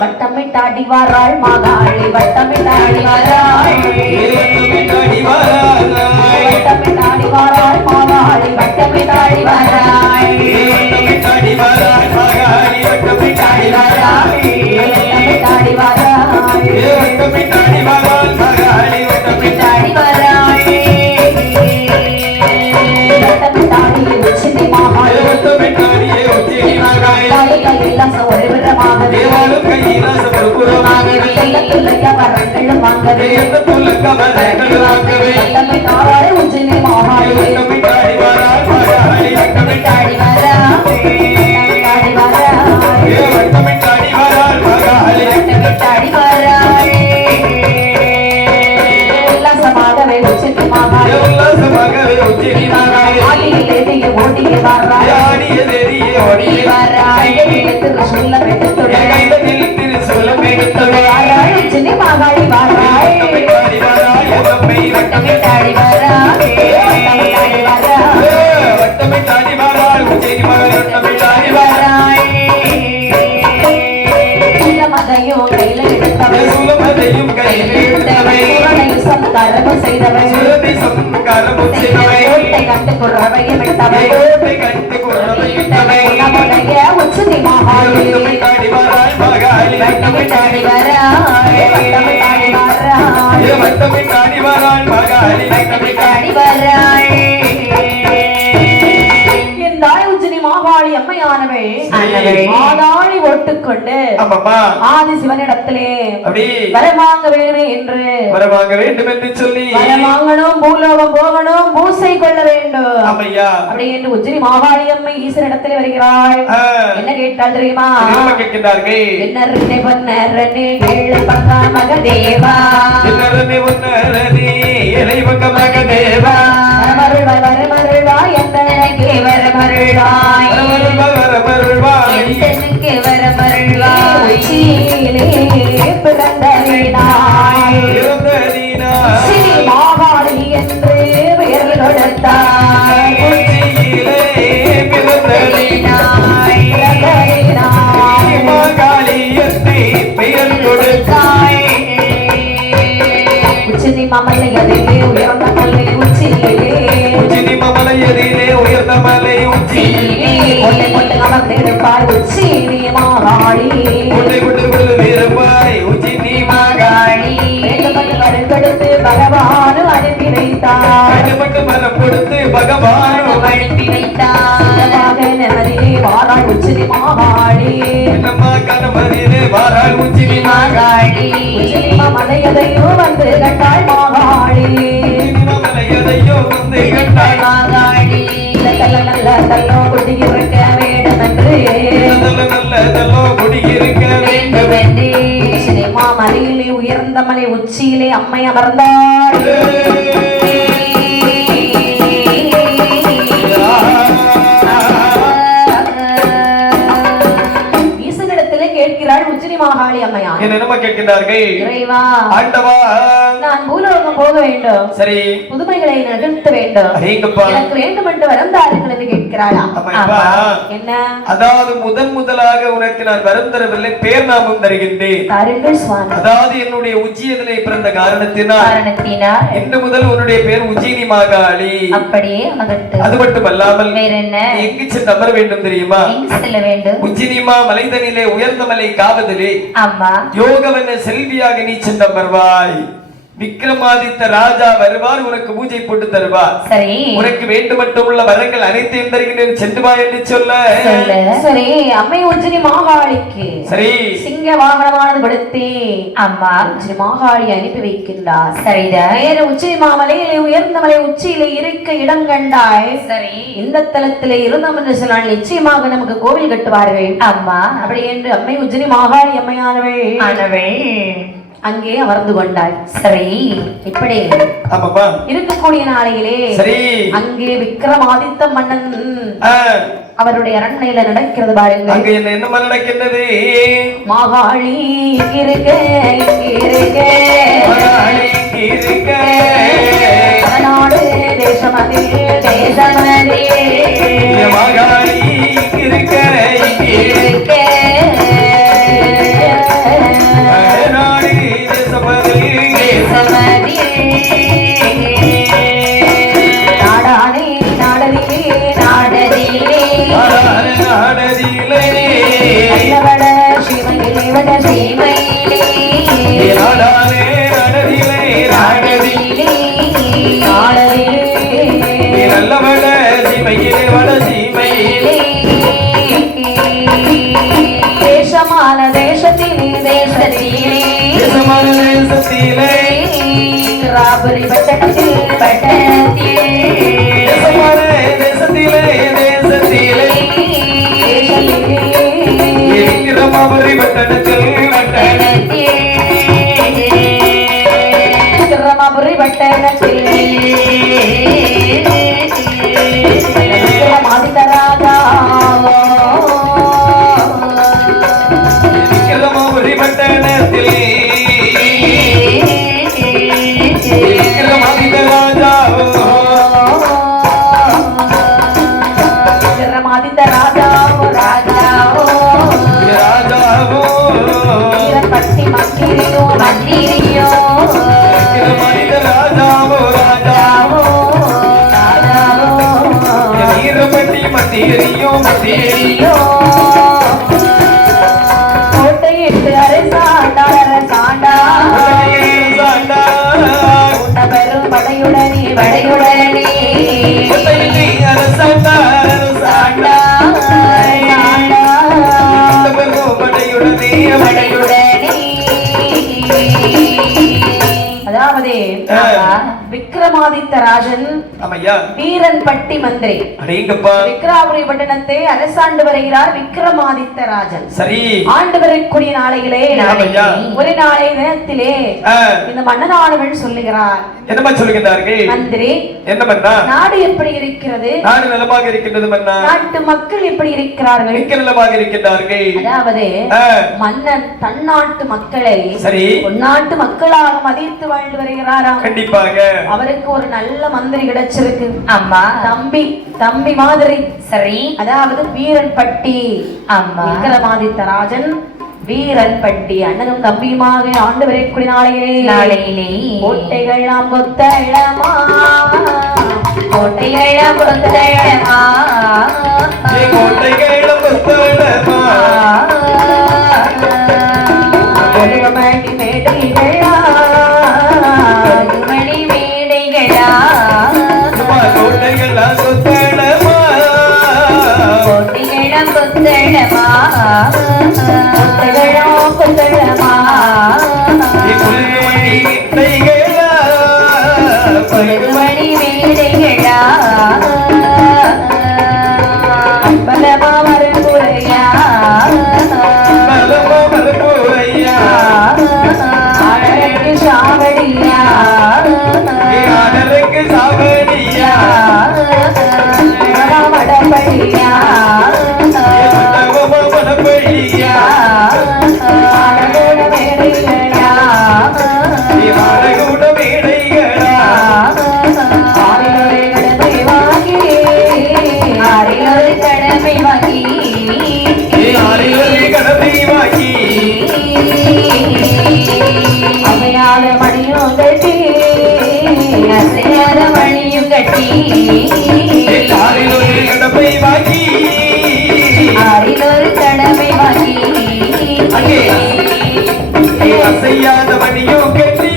வட்டமிட்டாடி வாராள் மாகாளி வட்டமிட்டாடி வாராள் வட்டமிட்டாடி வாராள் வட்டமிட்டாடி வாராள் மாகாளி வட்டமிட்டாடி வாராள் வட்டமிட்டாடி வாராள் மாகாளி வட்டமிட்டாடி வாராள் வட்டமிட்டாடி வாராள் வட்டமிட்டாடி வாராள் மாகாளி வட்டமிட்டாடி வாராள் வட்டமிட்டாடி உச்சினி மாகாளி வட்டமிட்டாடி உச்சினி மாகாளி கைலாச ஒருவிரமாக தேவாலும் கைலாச பிரபுரமாகவே துல்லைய வரங்களும் வாங்கவே துல்லக்க வரங்களும் வாங்கவே வட்டமிட்டாடி உச்சினி மாகாளி வட்டமிட்டாடி வாராள் மாகாளி வட்டமிட்டாடி வாராள் வட்டமிட்டாடி வாராள் மாகாளி வட்டமிட்டாடி வாராள் உல்லாசமாகவே உச்சினி மாகாளி உல்லாசமாகவே உச்சினி மாகாளி ஆடிய ஓடிய வாராள் ஆடிய தேடிய ஓடிய வாராள் திருசூல பெற்றுடைய திருசூல பெற்றுடைய வாராள் உச்சினி மாகாளி வாராள் வட்டமிட்டாடி வாராள் எவமை வட்டமிட்டாடி வாராள் வட்டமிட்டாடி வாராள் வட்டமிட்டாடி வாராள் உச்சினி மாகாளி வட்டமிட்டாடி வாராள் சுலமதையும் கையில எடுத்தவை சுலமதையும் கையில் எடுத்தவை சுரணையும் சம்காரமும் செய்தவை சுரதி சம்காரமும் செய்தவை கோட்டை கண்டு குறவையும் விட்டவை கோட்டை கண்டு குறவை விட்டவை நம்முடைய உச்சினி மாகாளி வட்டமிட்டாடி வாராள் மாகாளி வட்டமிட்டாடி வாராள் வட்டமிட்டாடி வாராள் வட்டமிட்டாடி வாராள் மாகாளி வட்டமிட்டாடி வாராள் என் தாய் உச்சினி மாகாளி அம்மையானவை ஆதாளி ஒட்டுக்கொண்டு ஆதி சிவனிடத்திலே அப்படி வரவாங்க வேணும் என்று வரவாங்க வேண்டும் என்று சொல்லி வரவாங்கணும் பூலோகம் போகணும் பூசை கொள்ள வேண்டும் ஆமையா அப்படி என்று உச்சினி மாகாளி அம்மை ஈஸ்வரிடத்திலே வருகிறாள் என்ன கேட்டால் தெரியுமா கேட்கின்றார்கள் என்னரனே பொன்னரனே ஏழு பங்கா மகதேவா என்னரனே பொன்னரனே ஏழை பங்கா மகதேவா வரமருள்வாய் வரமருள்வாய் எந்தனக்கே வரமருள்வாய் வரமருள்வாய் எந்தனுக்கு வரமருள்வாய் உச்சியிலே பிறந்தறினாய் ஸ்ரீ மாகாளி என்று பெயர் கொடுத்தாய் உச்சியிலே பிறந்தறினாய் மாகாளி என்று பெயர் கொடுத்தாய் உச்சினி மமலையதிலே உயர்ந்த மலை உச்சியிலே உச்சினி மமலையதிலே உயர்ந்த மலை உச்சியிலே கொண்டை கொண்டு அமர்ந்திருப்பாய் உச்சினி மாகாளி கொண்டை கொண்டு கொள்ளுவாய் உச்சினி மாகாளி வேண்டுபட்டு வரம் கொடுத்து பகவானு அனுப்பி வைத்தார் வேண்டுபட்டு வரம் கொடுத்து பகவானு அனுப்பி வைத்தார் நிம்மதியே வாராள் உச்சினி மாகாளி என்னம்மா கணவரிலே வாராள் உச்சினி மாகாளி உச்சினி மமலையதையோ வந்து கண்டாள் மாகாளி மமலையதையோ வந்து கண்டாள் மாகாளி நல்ல தல்லோ குடியிருக்க வேண்டும் என்று நல்ல தல்லோ குடியிருக்க வேண்டும் என்று சினிமா மலையிலே உயர்ந்த மலை உச்சியிலே அம்மை அமர்ந்தாள் கேட்கிறாள் உச்சினி மாகாளி அம்மையா என்ன கேட்கிறார்கள் இறைவா ஆண்டவா நான் பூலோகம் போக வேண்டும் சரி புதுமைகளை நிகழ்த்த வேண்டும் எனக்கு வேண்டும் என்று வரம் தாருங்கள் என்று கேட்கிறாளா என்ன அதாவது முதலாக உனக்கு நான் வரம் தரவில்லை பேர் நாமம் தருகின்றேன் தாருங்கள் சுவாமி அதாவது என்னுடைய உச்சியதிலே பிறந்த காரணத்தினால் இன்று முதல் உன்னுடைய பேர் உச்சினி மாகாளி அப்படியே அது மட்டுமல்லாமல் வேற என்ன எங்கு சென்று அமர வேண்டும் தெரியுமா செல்ல வேண்டும் உச்சினிமா மலைதனிலே உயர்ந்த மலை காவதிலே அம்மா யோகவன செல்வியாக நீ சென்று அமர்வாய் விக்ரமாதித்த ராஜா வருவார் உனக்கு பூஜை போட்டு தருவார் சரி உனக்கு வேண்டும் மட்டுமுள்ள வரங்கள் அனைத்தையும் தருகிறேன் சென்று வா என்று சொல்ல சரி அம்மை உச்சினி மாகாளிக்கு சரி சிங்க வாகனமானது கொடுத்து அம்மா உச்சினி மாகாளி அனுப்பி வைக்கின்றார் சரிதான் வேற உச்சினி மாமலையிலே உயர்ந்த மலை உச்சியிலே இருக்க இடம் கண்டாய் சரி இந்த தலத்திலே இருந்தோம் என்று சொன்னால் நிச்சயமாக நமக்கு கோவில் கட்டுவார்கள் அம்மா அப்படி என்று அம்மை உச்சினி மாகாளி அம்மையானவள் அங்கே அமர்ந்து கொண்டாள் சரி இப்படி இருக்கக்கூடிய நாளையிலே சரி அங்கே விக்ரமாதித்த மன்னன் அவருடைய அரண்மனையில நடக்கிறது பாருங்க அங்க என்ன நடக்கிறது மாகாளி இருக்க நாடு தேசமதே மாகாளி இருக்க தேசத்திலே தேசத்திலே தேசமான தேசத்திலே ராபுரி பட்டணத்தில் பட்டணத்தில் தேசமான தேசத்திலே தேசத்திலே ராபுரி பட்டணத்தில் ராபுரி பட்டணத்தில் விக்ரமாதித்த ராஜா ராபுரி பட்டணத்தில் விக்ரமாதித்த ராஜா விக்ரமாதித்த ராஜாவோ ராஜாவோ ராஜாவோ வீரப்பட்டி மந்திரியோ மந்திரியோ விக்ரமாதித்த ராஜாவோ ராஜாவோ வீரப்பட்டி மந்திரியோ மந்திரியோ கோட்டையிட்டு அரசாண்டா அரசாண்டா பெரும் படையுடனே படையுடனே அரசாண்டா அரசாண்டா படையுடனே படையுடனே அதாவது விக்ரமாதித்த ராஜன் ஆமையா வீரன் பட்டி மந்திரி அடேங்கப்பா விக்ராபுரி பட்டணத்தை அரசாண்டு வருகிறார் விக்ரமாதித்த ராஜன். சரி ஆண்டு வரக்கூடிய நாளையிலே ஆமையா ஒரு நாளை தினத்திலே இந்த மன்னனானவன் சொல்லுகிறார். என்னமா சொல்லுகிறார்கள்? மந்திரி என்ன மன்னா நாடு எப்படி இருக்கிறது? நாடு நலமாக இருக்கின்றது மன்னா. நாட்டு மக்கள் எப்படி இருக்கிறார்கள்? மிக்க நலமாக இருக்கின்றார்கள். அதாவது மன்னன் தன்னாட்டு மக்களை சரி உன்னாட்டு மக்களாக மதித்து வாழ்ந்து வருகிறாராம். கண்டிப்பாக அவருக்கு ஒரு நல்ல மந்திரி கிடைச்சிருக்கு. அம்மா தம்பி தம்பி மாதிரி. சரி அதாவது வீரன் பட்டி அம்மா விக்ரமாதித்த ராஜன் வீரன் பட்டி அண்ணனும் தம்பியுமாக ஆண்டு வரக்கூடிய நாளையிலே கோட்டைகள் நாம் கொத்த இடமா கோட்டைகள் நாம் கொத்த இடமா கோட்டைகள் கொத்த இடமா கொடுமணி மேடைகளா கொடுமணி மேடைகளா கோட்டைகள் கொத்த இடமா கோட்டைகள் கொத்த இடமா கொத்தடமா கொடுமணி மேடைகளா பலமா மறுபுறையா ஆடலுக்கு சாவடியா மடப்படியா ஆடலோட மேடைகளா ஆறிலொரு கடமை வாங்கி அசையாத மணியும் கட்டி அசையாத மணியும் கட்டி ஆறிலொரு கடமை வாங்கி அசையாத மணியும் கட்டி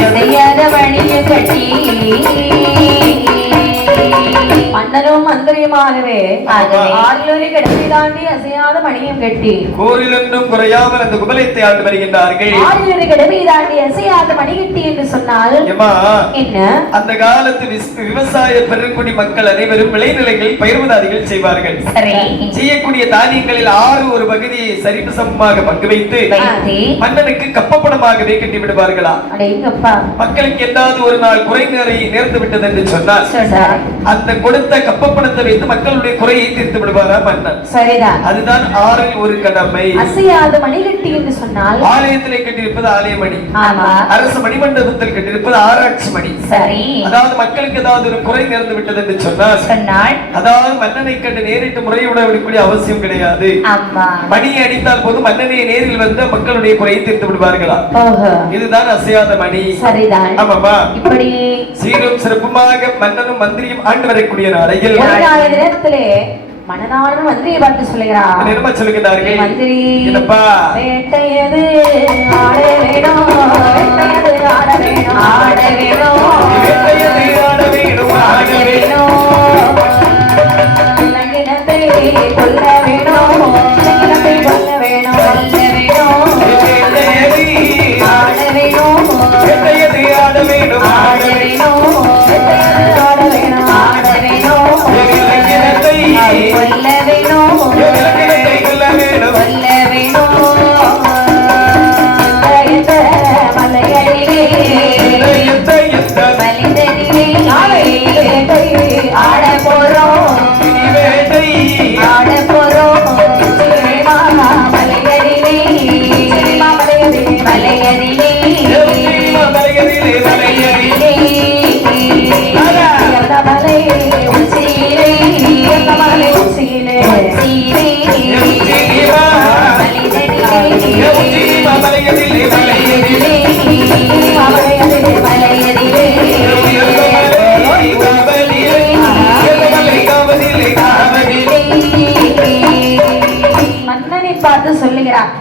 அசையாத மணியும் கட்டி மன்னரும் மந்திரியுமாகவே ஆறிலொரு கடமை தாண்டி அசையாத மணியும் கட்டி கோரிலென்றும் குறையாமல் அந்த குபலத்தை ஆண்டு வருகின்றார்கள். ஆறிலொரு கடமை தாண்டி அசையாத மணி கட்டி என்று சொன்னால் என்ன? அந்த காலத்து விவசாய பெருங்குடி மக்கள் அனைவரும் விளைநிலைகள் பயிர்வதாதிகள் செய்வார்கள். செய்யக்கூடிய தானியங்களில் 6 ஒரு பகுதியை சரிப்பு சமமாக பங்கு வைத்து மன்னனுக்கு கப்பப்பணமாகவே கட்டி விடுவார்களா. மக்களுக்கு ஏதாவது ஒரு நாள் குறை நேர்ந்து விட்டது என்று சொன்னால் அந்த கொடுத்த கப்பப்பணத்தை வைத்து மக்களுடைய குறையை தீர்த்து விடுவாரா மன்னன். சரிதான். அதுதான் 6 ஒரு கடமை. அசையாத மணிகட்டி என்று சொன்னால் ஆலயத்திலே கட்டியிருப்பது ஆலய மணி, அரசு மணிமண்டபத்தில் கட்டியிருப்பது ஆராய்ச்சி மணி. சரி. அதாவது மக்களுக்கு ஏதாவது ஒரு குறை நேர்ந்து விட்டது என்று சொன்னால் அதாவது மன்னனை கண்டு நேரிட்டு முறையிட விடக்கூடிய அவசியம் கிடையாது. மணியை அடித்தால் போது மன்னனை நேரில் வந்து மக்களுடைய குறையை தீர்த்து விடுவார்களா. இதுதான் அசையாத மணி. சரிதான். ஆமாமா. இப்படி சீரும் சிறப்புமாக மன்னனும் மந்திரியும் ஆண்டு வரக்கூடிய நாளையில் மன்னனாரும் மந்திரியை பார்த்து சொல்லுகிறார். என்ன சொல்லுகிறார்கள்? மந்திரி என்னப்பா வேட்டையது ஆட வேணும், வேட்டையது ஆட வேணும், ஆட வேணும், வேட்டையது ஆட வேணும், ஆட வேணும், லங்கினத்தை கொல்ல வேணும், லங்கினத்தை கொல்ல வேணும்,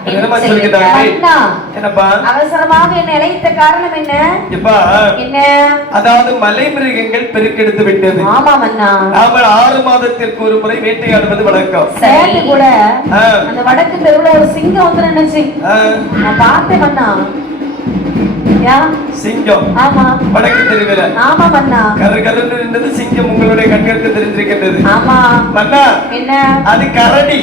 என்னமா சொல்லிட்டாங்க அண்ணா, என்னப்பா அவசரமாக என்னை அழைத்த காரணம் என்ன? எப்பா என்ன? அதாவது மலை மிருகங்கள் பெருக்கெடுத்து விட்டது. ஆமாம் அண்ணா. நாமல் 6 மாதத்திற்கு ஒரு முறை வேட்டையாடுவது வழக்கம். நேத்து கூட அந்த வடக்கு தெருவுல ஒரு சிங்கம் வந்து நினைச்சு நான் பார்த்தேன் அண்ணா. யா சிங்கம்? ஆமா. வடக்கு தெருவில? ஆமா அண்ணா. கரு கருன்னு இருந்தது சிங்கம் உங்களுடைய கண்களுக்கு தெரிஞ்சிருக்கின்றது. ஆமா. அண்ணா, என்ன? அது கரடி.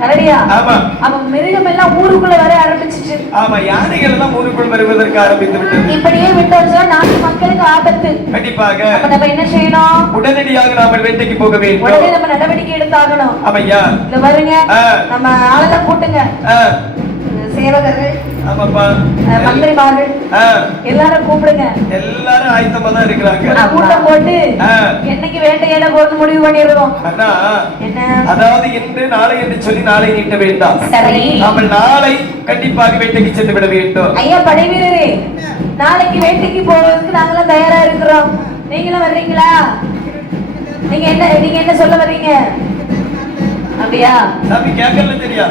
கரடியா? ஆமா. அப்ப மிருகம் எல்லாம் ஊருக்குள்ள வர ஆரம்பிச்சிச்சு. ஆமா, யானைகள் எல்லாம் ஊருக்குள் வருவதற்கு ஆரம்பித்து விட்டது. இப்படியே விட்டோம்னா நாட்டு மக்களுக்கு ஆபத்து. கண்டிப்பாக. அப்ப நம்ம என்ன செய்யணும்? உடனடியாக நாம வேட்டைக்கு போக வேண்டும். உடனே நம்ம நடவடிக்கை எடுத்தாகணும். ஆமையா. இத பாருங்க, நம்ம ஆளத கூட்டுங்க. சேவகர்கள், ஆமாப்பா, மந்திரிமார்கள் எல்லாரும் கூப்பிடுங்க. எல்லாரும் ஆயத்தமா தான் இருக்கிறாங்க. கூட்டம் போட்டு என்னைக்கு வேட்டையாட போறது முடிவு பண்ணிடுவோம். அண்ணா, என்ன? அதாவது இன்று நாளை என்று சொல்லி நாளை நீட்ட வேண்டாம். சரி. நாம நாளை கண்டிப்பாக வேட்டைக்கு சென்று விட வேண்டும். ஐயா படைவீரரே, நாளைக்கு வேட்டைக்கு போறதுக்கு நாங்களாம் தயாரா இருக்கிறோம். நீங்களும் வர்றீங்களா? நீங்க என்ன சொல்ல வர்றீங்க? அப்படியா? சாமி கேட்கல தெரியா?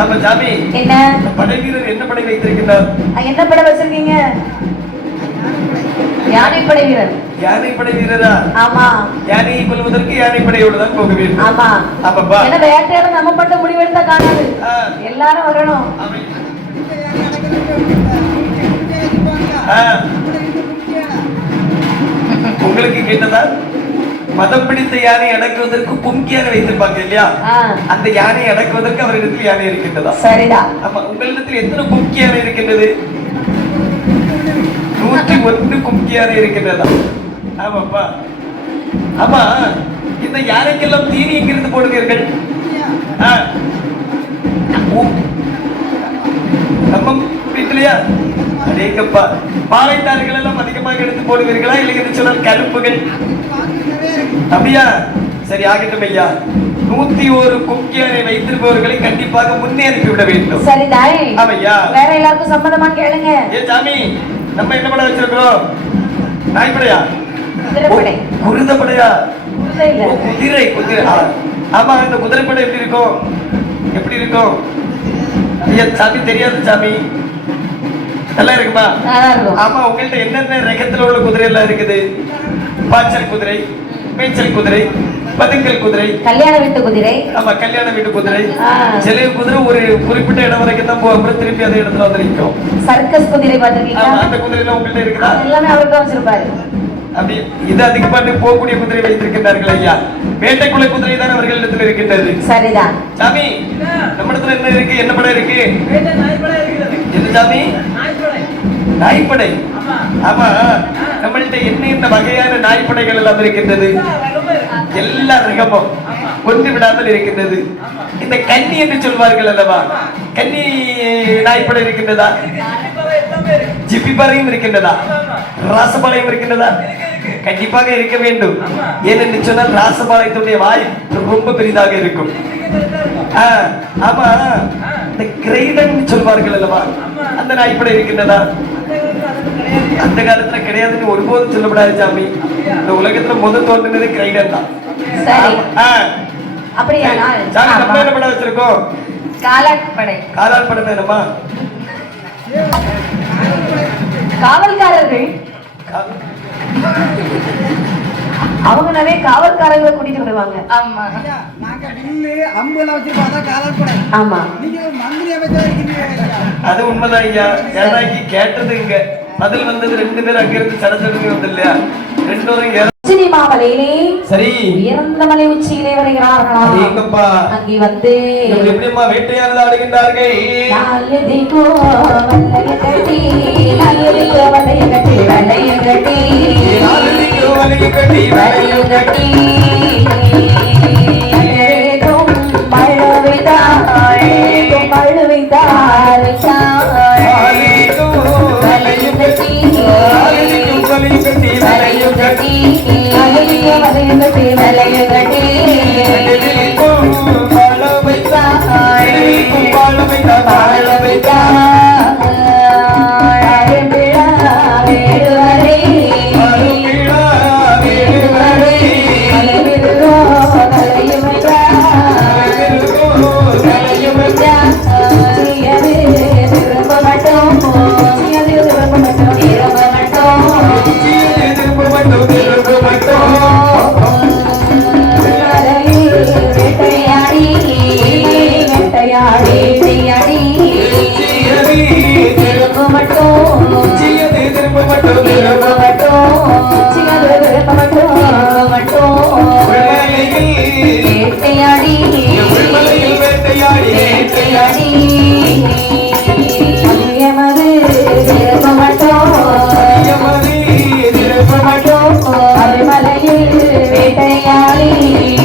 ஆமா சாமி. என்ன படை வீரர் என்ன படை வைத்திருக்கிறார்? என்ன படை வச்சிருக்கீங்க? யானை படை வீரர். யானை படை வீரரா? ஆமா. யானையை கொல்வதற்கு யானை படையோடு தான் போக வேண்டும். ஆமா. அப்பப்பா என்ன வேட்டையாட நம்ம மட்டும் முடிவெடுத்தா காணாது, எல்லாரும் வரணும். உங்களுக்கு கேட்டதா? மதம் பிடித்த யானை அடக்குவதற்கு கும்கியான வைத்திருப்பாங்க இல்லையா? அந்த யானை அடக்குவதற்கு அவரிடத்தில் யானை இருக்கின்றதா? சரிடா. ஆமா, உங்களிடத்தில் எத்தனை கும்கியான இருக்கின்றது? 101 கும்கியான இருக்கின்றதா? ஆமாப்பா. ஆமா, இந்த யானைக்கெல்லாம் தீனி எங்கிருந்து போடுவீர்கள்? நம்ம வீட்டிலையா? அடேங்கப்பா, பாலைத்தார்கள் எல்லாம் அதிகமாக எடுத்து போடுவீர்களா? இல்லை என்று சொன்னால் கருப்புகள் அப்படியா? சரி, ஆகட்டும் ஐயா. 101 கும்கியானை வைத்திருப்பவர்களை கண்டிப்பாக முன்னே அனுப்பிவிட வேண்டும். சரிதாய். ஆமையா. வேற எல்லாருக்கும் சம்மதமா கேளுங்க. ஏ சாமி, நம்ம என்ன படம் வச்சிருக்கிறோம்? நாய்ப்படையா? குதிரைப்படை. குருதப்படையா? குதிரை. குதிரை. ஆமா, இந்த குதிரைப்படை எப்படி இருக்கும்? எப்படி இருக்கும் ஐயா? சாமி தெரியாது சாமி. நல்லா இருக்குமா? ஆமா. உங்கள்ட்ட என்னென்ன ரகத்துல உள்ள குதிரை எல்லாம் இருக்குது? பாய்ச்சல் குதிரை, மேய்ச்சல் குதிரை, பதுங்கல் குதிரை, கல்யாண வீட்டு குதிரை. ஆமா, கல்யாண வீட்டு குதிரை. சில குதிரை ஒரு குறிப்பிட்ட இடம் வரைக்கும் தான் போகும், அப்புறம் திருப்பி அதே இடத்துல வந்து நிற்கும். சர்க்கஸ் குதிரை பாத்துருக்கீங்களா? அந்த குதிரை எல்லாம் உங்கள்ட்ட இருக்குதா? எல்லாமே அவர்தான் வச்சிருப்பாரு. அப்படி இது அதிகமா போகக்கூடிய குதிரை வைத்திருக்கின்றார்கள் ஐயா. வேட்டைக்குள்ள குதிரை தான் அவர்களிடத்தில் இருக்கின்றது. சரிதான் சாமி. நம்ம இடத்துல என்ன இருக்கு? என்ன படம் இருக்கு? என்ன சாமி? நாய்ப்படை. ஆமா, நம்மள்ட்ட என்ன வகையான நாய்ப்படைகள் எல்லாம் இருக்கின்றது? எல்லா ரகமும் ஒன்று விடாமல் இருக்கின்றது. இந்த கன்னி என்று சொல்வார்கள் அல்லவா, கன்னி நாய்ப்படை இருக்கின்றதா? ஜிப்பிப்பாறையும் இருக்கின்றதா? ராசபாளையம் இருக்கின்றதா? கண்டிப்பாக இருக்க வேண்டும். ஏனென்று சொன்னால் ராசபாளையத்துடைய வாய் ரொம்ப பெரிதாக இருக்கும். ஆமா, இந்த கிரைடன் சொல்வார்கள் அல்லவா, அந்த நாய்ப்படை இருக்கின்றதா? அந்த காலத்துல கிடையாதுன்னு ஒருபோதும் சொல்லப்படாது சாமி. இந்த உலகத்துல முதல் தோன்றினது கிரைடன் தான். அப்படியா? நம்ம என்ன படம் வச்சிருக்கோம்? காலாட்படை. காலாட்படை என்னமா? காவல்காரர்கள். அவங்க நிறைய காவல்காரங்களை கூட்டிட்டு வருவாங்க. ஆமா, நாங்க வில்லு அம்பு எல்லாம் வச்சிருப்பாங்க. காலாட்படை. ஆமா, நீங்க ஒரு மந்திரி அமைச்சரா இருக்கீங்க. அது உண்மைதான் ஐயா. ஏதாக்கி கேட்டது இங்க பதில் வந்தது. 2 பேர் அங்க இருந்து சடச்சடுங்க வந்து இல்லையா? 2 பேரும் மாமலையிலே சரி உயர்ந்த மலை உச்சியிலே வருகிறார்களா? அங்கே வந்து எப்படிமா வேட்டையானது ஆடுகின்றார்கள்.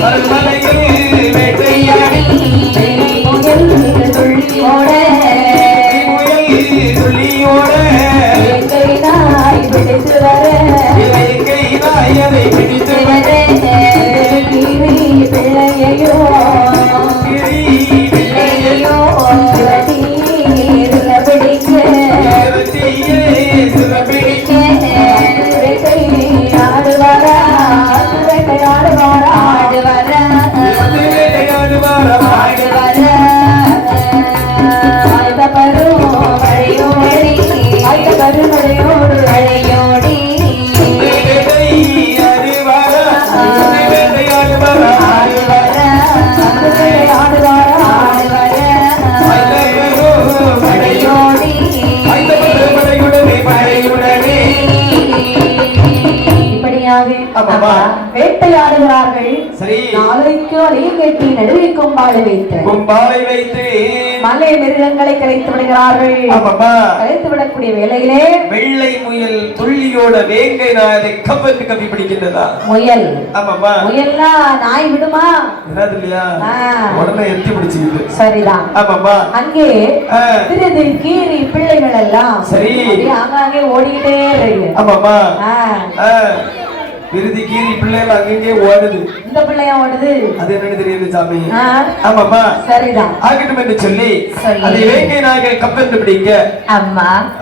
மறுமலையில் வேட்டையாடி முயல் துள்ளியோட துள்ளியோட வேங்கை நாய் பிடித்து வர வேங்கை நாய் அதை பிடித்து வர கிளி பிள்ளையோ பிள்ளையோ பிடிக்க ஆடுவாரா வேட்டையாடுகிறார்கள். நாளைக்கு அலையும் கட்டி நடுவில் கும்பாலை வைத்து மலை மிருகங்களை கலைத்து விடுகிறார்கள். கலைத்து விடக்கூடிய வேளையிலே வெள்ளை முயல் துள்ளியோட வேங்கை நாயை கப்பத்து கப்பி பிடிக்கின்றதா? முயல் முயல்னா நாய் விடுமா? இல்லையா? உடனே எத்தி பிடிச்சிக்கிட்டு. சரிதான். அங்கே திருது கீரி பிள்ளைகள் எல்லாம் சரி ஆங்காங்கே ஓடிக்கிட்டே இருக்கு. விருதி கீரி பிள்ளைகள் அங்கங்கே ஓடுது. இந்த பிள்ளையா ஓடுது? அது என்னன்னு தெரியுது சாமி. ஆமாமா சரிதான். ஆகட்டும் என்று சொல்லி அதை வேங்கை நாய்கள் கப்பந்து பிடிக்க.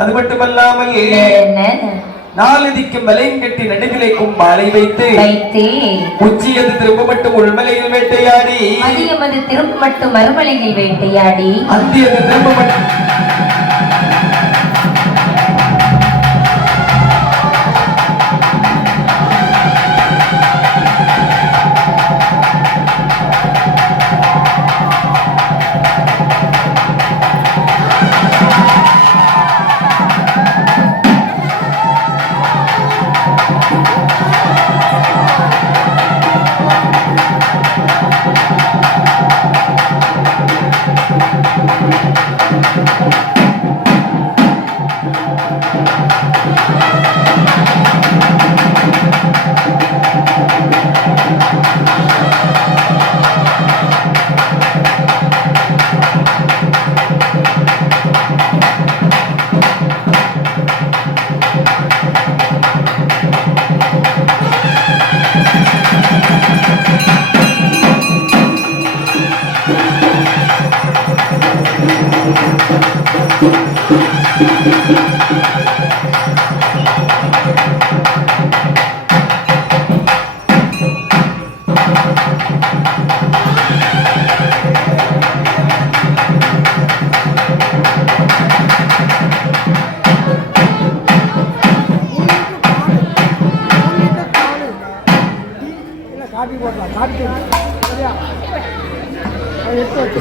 அது மட்டுமல்லாமல் நாலதிக்கு மலையும் கட்டி நடுவிலை கும்பாலை வைத்து உச்சியது திரும்ப மட்டும் உள்மலையில் வேட்டையாடி அதிகமது திரும்ப மட்டும் மறுமலையில் வேட்டையாடி அந்தியது திரும்ப மட்டும்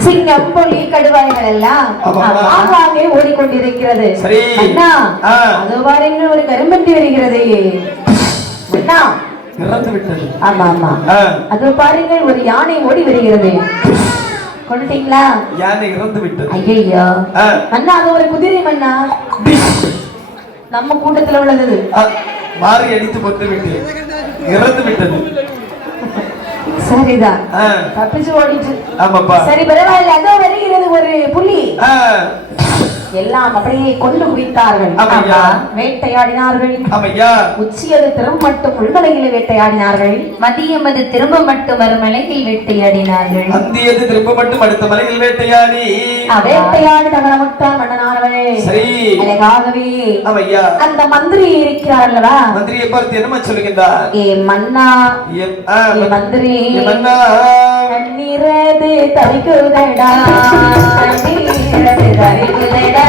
சிங்கம் புலி கடுவாய்கள் எல்லாம் ஆங்காங்கே ஓடிக்கொண்டிருக்கிறது. அண்ணா அது பாருங்க ஒரு கரும்பட்டி வருகிறது. அண்ணா இறந்து விட்டது. ஆமா ஆமா அது பாருங்க ஒரு யானை ஓடி வருகிறது. கொண்டுட்டீங்களா? யானை இறந்து விட்டது. ஐயோ அண்ணா அது ஒரு குதிரை மண்ணா நம்ம கூட்டத்துல உள்ளது. மாறி அடித்து கொண்டு விட்டு இறந்து விட்டது. சரிதான் தப்பிச்சு ஓடிச்சு. ஆமாப்பா சரி பரவாயில்ல. அதோ வருகிறது ஒரு புலி. எல்லாம் அப்படியே கொண்டு குவித்தார்கள். வேட்டையாடினார்கள். உச்சியது திரும்ப மட்டும் உள்மலையில் வேட்டையாடினார்கள். மதியம் அது திரும்ப மட்டும் மறுமலையில் வேட்டையாடினார்கள். அந்தியது திரும்ப மட்டும் அடுத்த மலையில் வேட்டையாடி வேட்டையாடி தகனமுட்டால் மன்னனானவரே. சரி அழகாகவே அந்த மந்திரி இருக்கிறார் அல்லவா? மந்திரியை பார்த்து என்ன சொல்லுகின்றார்? ஏ மன்னா ஏ மந்திரி கண்ணீரது தவிக்குதடா கண்ணீரது தவிக்குதடா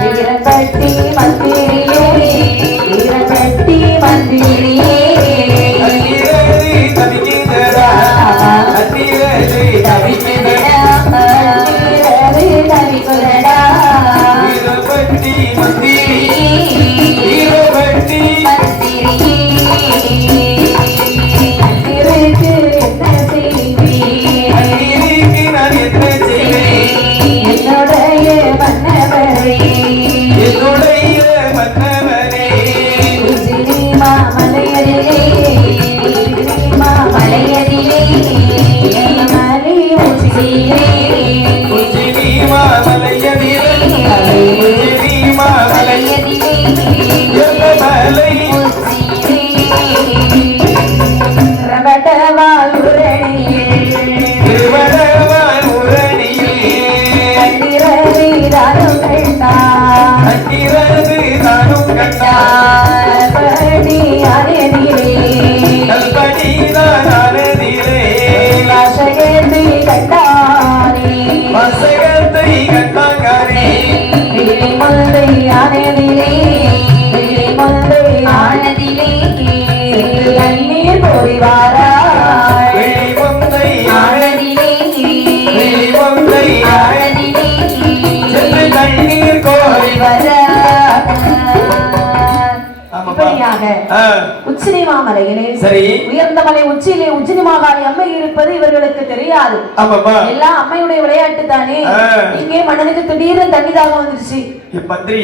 வீரப்பட்டி மந்திரியே வீரப்பட்டி மந்திரியே தவிக்குதடா தவிக்குதடா தவிக்குதடா வீரப்பட்டி மந்திரியே வீரப்பட்டி என்னுடைய மன்னவரே அடுத்ததாக உச்சினி மாமலையிலே சரி உயர்ந்த மலை உச்சியிலே உச்சினி மாகாளி அம்மை இருப்பது இவர்களுக்கு தெரியாது. ஆமாப்பா எல்லாம் அம்மையுடைய விளையாட்டு தானே. இங்கே மன்னனுக்கு திடீர்னு தண்ணி தாகம் வந்துருச்சு. மந்திரி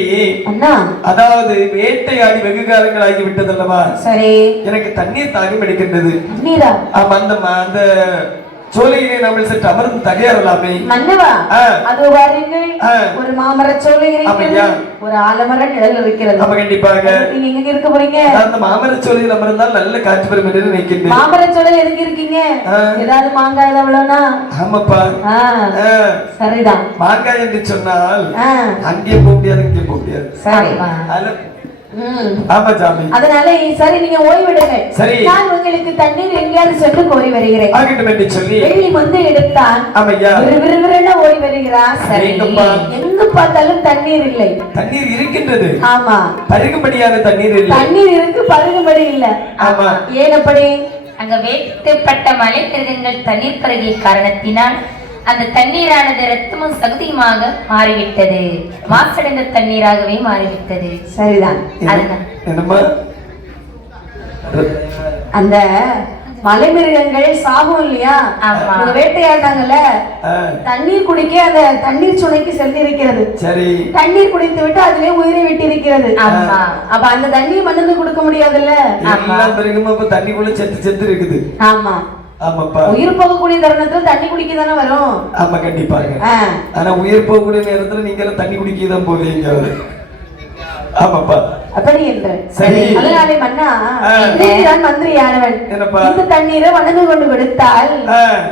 அண்ணா, அதாவது வேட்டையாடி வெகு காலங்கள் ஆகி விட்டதல்லவா? சரி, எனக்கு தண்ணீர் தாகம் எடுக்கின்றது. தண்ணீரா? ஆமா, அந்த சோலையிலே நம்ம சற்று அமர்ந்து தகையாறலாமே. மன்னவா, அது பாருங்கள், ஒரு மாமர சோலை இருக்கிறது, ஒரு ஆலமர நிழல் இருக்கிறது. ஆமா, கண்டிப்பாக. நீங்க எங்க இருக்க போறீங்க? அந்த மாமர சோலையில் அமர்ந்தால் நல்ல காற்று வரும் என்று நினைக்கின்றேன். மாமர சோலையில் எதுக்கு இருக்கீங்க? ஏதாவது மாங்காய் எவ்வளவுனா? ஆமாப்பா, சரிதான். மாங்காய் என்று சொன்னால் அங்கே போக முடியாது, இங்கே போக முடியாது. சரி, ஆமா சாமி. அதனால சரி, நீங்க ஓய்வெடுங்க. சரி, நான் உங்களுக்கு தண்ணீர் எங்கேயாவது சென்று கோரி வருகிறேன் ஆகட்டும் என்று சொல்லி வெள்ளி வந்து எடுத்தான். ஆமையா, விறுவிறுன்னு ஓடி வருகிறான். சரி, எங்க பார்த்தாலும் தண்ணீர் இல்லை. தண்ணீர் இருக்கின்றது. ஆமா, பருகும்படியான தண்ணீர் இல்லை. தண்ணீர் இருக்கு, பருகும்படி இல்ல. ஆமா, ஏன் அப்படி? அங்க வேட்டைப்பட்ட மலை மிருகங்கள் தண்ணீர் பருகிய காரணத்தினால் அந்த தண்ணீரானது ரத்தமும் சகுதியுமாக மாறிவிட்டது, மாசடைந்த தண்ணீராகவே மாறிவிட்டது. சரிதான். என்னம்மா, அந்த மலை மிருகங்கள் சாகும் இல்லையா? அவங்க வேட்டையாடுறாங்கல்ல, தண்ணீர் குடிக்க அந்த தண்ணீர் சுனைக்கு சென்று இருக்கிறது. சரி, தண்ணீர் குடித்து விட்டு அதிலே உயிரை விட்டு இருக்கிறது. அப்ப அந்த தண்ணீர் மண்ணு கொடுக்க முடியாதுல்ல. தண்ணிக்குள்ள செத்து செத்து இருக்குது. ஆமா, ஆமாப்பா, உயிர் போகக்கூடிய தருணத்துல தண்ணி குடிக்க தானே வரும். ஆமா, கண்டிப்பாக. ஆனா உயிர் போகக்கூடிய நேரத்துல நீங்க தண்ணி குடிக்க தான் போவீங்க. ஆமாப்பா, அப்படி என்று. சரி, அதனாலே மன்னா மந்திரியானவன் இந்த தண்ணீரை மன்னனு கொண்டு கொடுத்தால்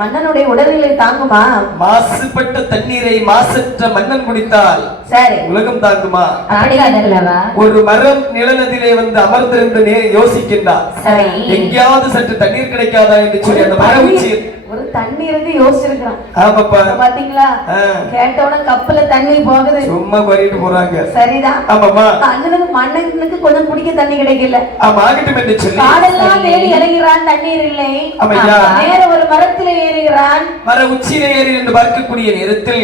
மன்னனுடைய உடல்நிலை தாங்குமா? மாசுபட்ட தண்ணீரை மாசற்ற மன்னன் குடித்தால் சரி உலகம் தாங்குமா? ஒரு மரம் நிழலதிலே வந்து அமர்ந்திருந்து யோசிக்கின்றார், எங்கேயாவது சற்று தண்ணீர் கிடைக்காதா என்று சொல்லி அந்த மர உச்சியில் ஒரு தண்ணீருக்கு யோசிச்சிருக்கான். ஆமாப்பா, பாத்தீங்களா? கேட்டவுடனே கப்பல தண்ணி போகுது, சும்மா வரிட்டு போறாங்க. சரிதான். ஆமாமா, அண்ணனுக்கு மன்னனுக்கு கொஞ்சம் குடிக்க தண்ணி கிடைக்கல. ஆமா, ஆகட்டும் என்று சொல்லி காடெல்லாம் தேடி இறங்குறான், தண்ணீர் இல்லை. ஆமையா, நேர ஒரு மரத்துல ஏறுகிறான். மர உச்சியில ஏறி என்று பார்க்கக்கூடிய நேரத்தில்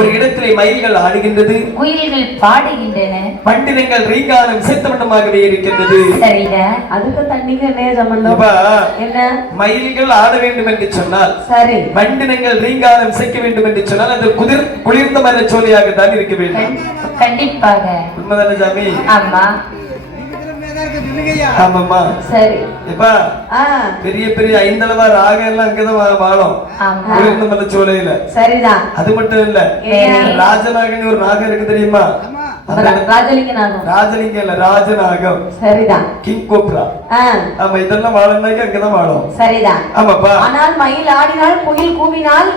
ஒரு இடத்திலே மயில்கள் ஆடுகின்றது, குயில்கள் பாடுகின்றன, வண்டினங்கள் ரீங்காரம் சேர்த்தவண்ணமாகவே இருக்கின்றது. சரிதான். அதுக்கு தண்ணிக்கு என்ன சம்பந்தம்? என்ன? மயில்கள் ஆட வேண்டும் என்று சொன்னால் சரி, வண்டினங்கள் ரீங்காரம் சேர்க்க வேண்டும் என்று சொன்னால் அது குளிர்ந்த மர சோலையாக தான் இருக்க வேண்டும். கண்டிப்பாக. உண்மைதானே சாமி? ஆமா, ஆமாமா. சரி, இப்ப பெரிய பெரிய ஐந்தளவா ராகம் எல்லாம் அங்கதான் வாழும் குளிர்ந்த மர சோலையில. சரிதான். அது மட்டும் இல்ல, ராஜநாகன் ஒரு நாகம் இருக்கு தெரியுமா? ராஜலிங்கம் இல்ல, ராஜநாகம். சரிதான். King cobra. ஆமா, இதெல்லாம் வாழனாக்க அங்கதான் வாழும். சரிதான். ஆமாப்பா. ஆனால் மயில் ஆடினால் குயில் கூவினால்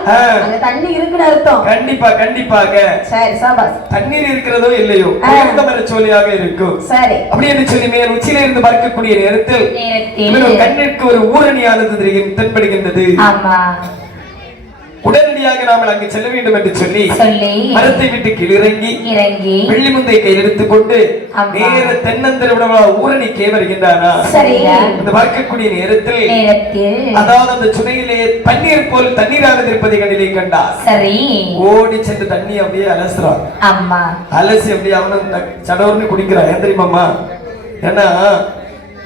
அங்க தண்ணி இருக்குன்னு அர்த்தம். கண்டிப்பா, கண்டிப்பாக. சரி, சாபாஸ். தண்ணீர் இருக்கிறதோ இல்லையோ குளிர்ந்த மர சோலையாக இருக்கும். சரி, அப்படி என்று சொல்லி மேல் உச்சியில இருந்து பார்க்கக்கூடிய நேரத்தில் கண்ணிற்கு ஒரு ஊரணியானது தென்படுகின்றது. ஆமா, உடனடியாக நாம் அங்கு செல்ல வேண்டும் என்று சொல்லி மரத்தை விட்டு கீழிறங்கி வெள்ளி முந்தை கையில் எடுத்துக் கொண்டு நேர தென்னந்தர ஊரணிக்கே வருகின்றானா? அந்த பார்க்கக்கூடிய நேரத்தில் அதாவது அந்த சுனையிலே பன்னீர் போல் தண்ணீரானது இருப்பதை கண்ணிலே கண்டார். சரி, ஓடி சென்று தண்ணி அப்படியே அலசுறான். அலசி அப்படியே அவனும் சடோர்னு குடிக்கிறான். ஏன் தெரியுமாமா? ஏன்னா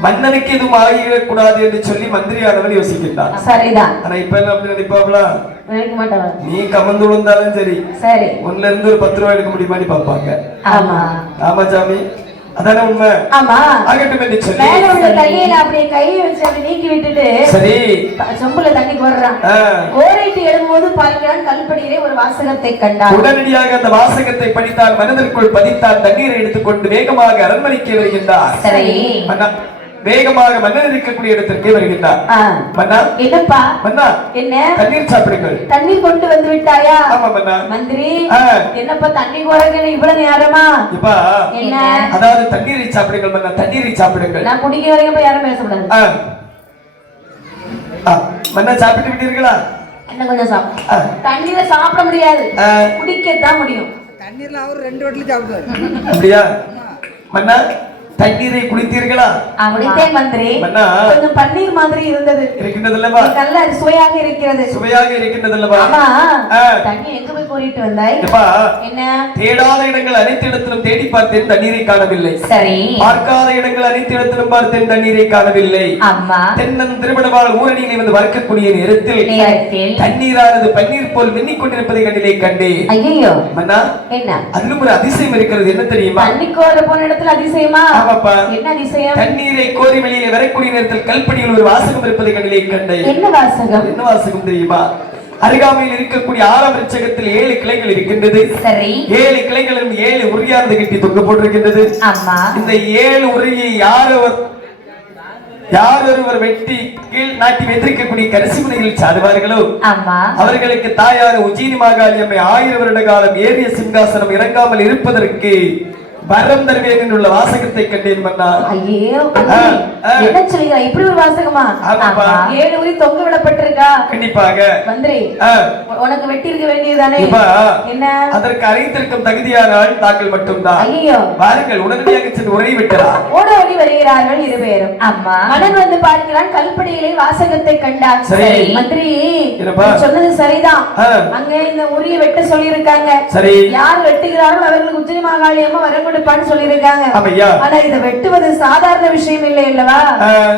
மன்னனுக்கு எதுவும் ஆகிடக்கூடாது என்று சொல்லி மந்திரியானவர் யோசிக்கின்றார். சரிதான். ஆனா இப்ப என்ன அப்படி நினைப்பாங்களா? நீ கமந்து விழுந்தாலும் சரி, சரி ஒன்னுல இருந்து ஒரு 10 ரூபாய் எடுக்க முடியுமான்னு பாப்பாங்க. ஆமா, ஆமா சாமி, அதான உண்மை. ஆமா, ஆகட்டும் என்று சொல்லி மேல உள்ள தண்ணியில அப்படியே கையை வச்சு அப்படி நீக்கி விட்டுட்டு சரி சொம்புல தண்ணி போடுறான். கோரைட்டு எழும்போது பார்க்கிறான், கல்படியிலே ஒரு வாசகத்தை கண்டான். உடனடியாக அந்த வாசகத்தை படித்தால் மனதிற்குள் பதித்தால் தண்ணீரை எடுத்துக்கொண்டு வேகமாக அரண்மனைக்கு வருகின்றார். சரி, வேகமாக மன்னர் இருக்கக்கூடிய இடத்திற்கு வருகின்றார். மன்னா, என்னப்பா? மன்னா, என்ன? தண்ணீர் சாப்பிடுங்கள். தண்ணீர் கொண்டு வந்து விட்டாயா? ஆமா மன்னா. மந்திரி, என்னப்பா தண்ணி கோரගෙන இவ்வளவு நேரமா? இப்பா என்ன? அதாவது தண்ணீரை சாப்பிடுங்கள் மன்னா, தண்ணீரை சாப்பிடுங்கள். நான் குடிக்க வரைக்கும் போய் யாரும் பேசக்கூடாது. மன்னா, சாப்பிட்டு விட்டீர்களா? என்ன கொஞ்சம் சாப்பிடு. தண்ணீரை சாப்பிட முடியாது, குடிக்கத்தான் முடியும். தண்ணீர்ல அவர் 2 வாட்டி சாப்பிடுவார். அப்படியா மன்னா? தண்ணீரை குடித்தீர்களா? குடித்தேன் மந்திரி. மன்னா, கொஞ்சம் பன்னீர் மாதிரி இருந்தது. இருக்கின்றதல்லவா? நல்ல சுவையாக இருக்கிறது. சுவையாக இருக்கின்றதல்லவா? ஆமா. தண்ணி எங்க போய் கோரிட்டு வந்தாய்? என்ன? தேடாத இடங்கள் அனைத்து இடத்திலும் தேடி பார்த்தேன், தண்ணீரை காணவில்லை. சரி. பார்க்காத இடங்கள் அனைத்து இடத்திலும் பார்த்தேன், தண்ணீரை காணவில்லை. அம்மா, தென்னன் திருமணவாள் ஊரணியிலே வந்து வறுக்கக்கூடிய நேரத்தில் தண்ணீரானது பன்னீர் போல் மின்னிக் கொண்டிருப்பதை கண்டிலே கண்டேன். ஐயோ மன்னா, என்ன? அதிலும் ஒரு அதிசயம் இருக்கிறது. என்ன தெரியுமா? தண்ணி கோர போன இடத்துல அதிசயமா? ஆமாப்பா. என்ன அதிசயம்? தண்ணீரை கோரி வெளியே வரக்கூடிய நேரத்தில் கல்படியில் ஒரு வாசகம் இருப்பதை கண்டிலே கண்டேன். என்ன வாசகம்? என்ன வாசகம் தெரியுமா? அருகாமையில் இருக்கக்கூடிய ஆறாம் விருட்சகத்தில் 7 கிளைகள் இருக்கின்றது. சரி. 7 கிளைகளும் 7 உரியார்ந்து கட்டி தொங்க போட்டிருக்கின்றது. அம்மா, இந்த 7 உரியை யாரொருவர் வெட்டி கீழ் நாட்டி வைத்திருக்கக்கூடிய கரிசி முனையில் சாடுவார்களோ அம்மா, அவர்களுக்கு தாயார் உஜ்ஜயினி மாகாளி அம்மை 1000 வருட காலம் ஏறிய சிங்காசனம் இறங்காமல் இருப்பதற்கு வரம் தருவேன் உள்ள வாசகத்தை கண்டேன். மன்னா, ஐயோ என்ன சொல்லுங்க? இப்படி ஒரு வாசகமா? 7 உரி தொங்க விடப்பட்டிருக்கா? கண்டிப்பாக மந்திரி, உனக்கு வெட்டி இருக்க வேண்டியதானே? என்ன? அதற்கு அறிந்திருக்கும் தகுதியானால் தாங்கள் மட்டும்தான். ஐயோ, வாருங்கள், உடனடியாக சென்று உரை விட்டலாம். ஓட ஓடி வருகிறார்கள் 2 பேரும். அம்மா, மன்னன் வந்து பார்க்கிறான், கல்படியிலே வாசகத்தை கண்டான். சரி. மந்திரி, என்னப்பா? சொன்னது சரிதான். அங்க இந்த உரிய வெட்ட சொல்லி இருக்காங்க. சரி. யார் வெட்டுகிறார்கள் அவர்களுக்கு உஜ்ஜயினி மாகாளி அம்மா வரம் கொடுப்பான்னு சொல்லி இருக்காங்க. ஆமையா. ஆனா இதை வெட்டுவது சாதாரண விஷயம் இல்லை அல்லவா?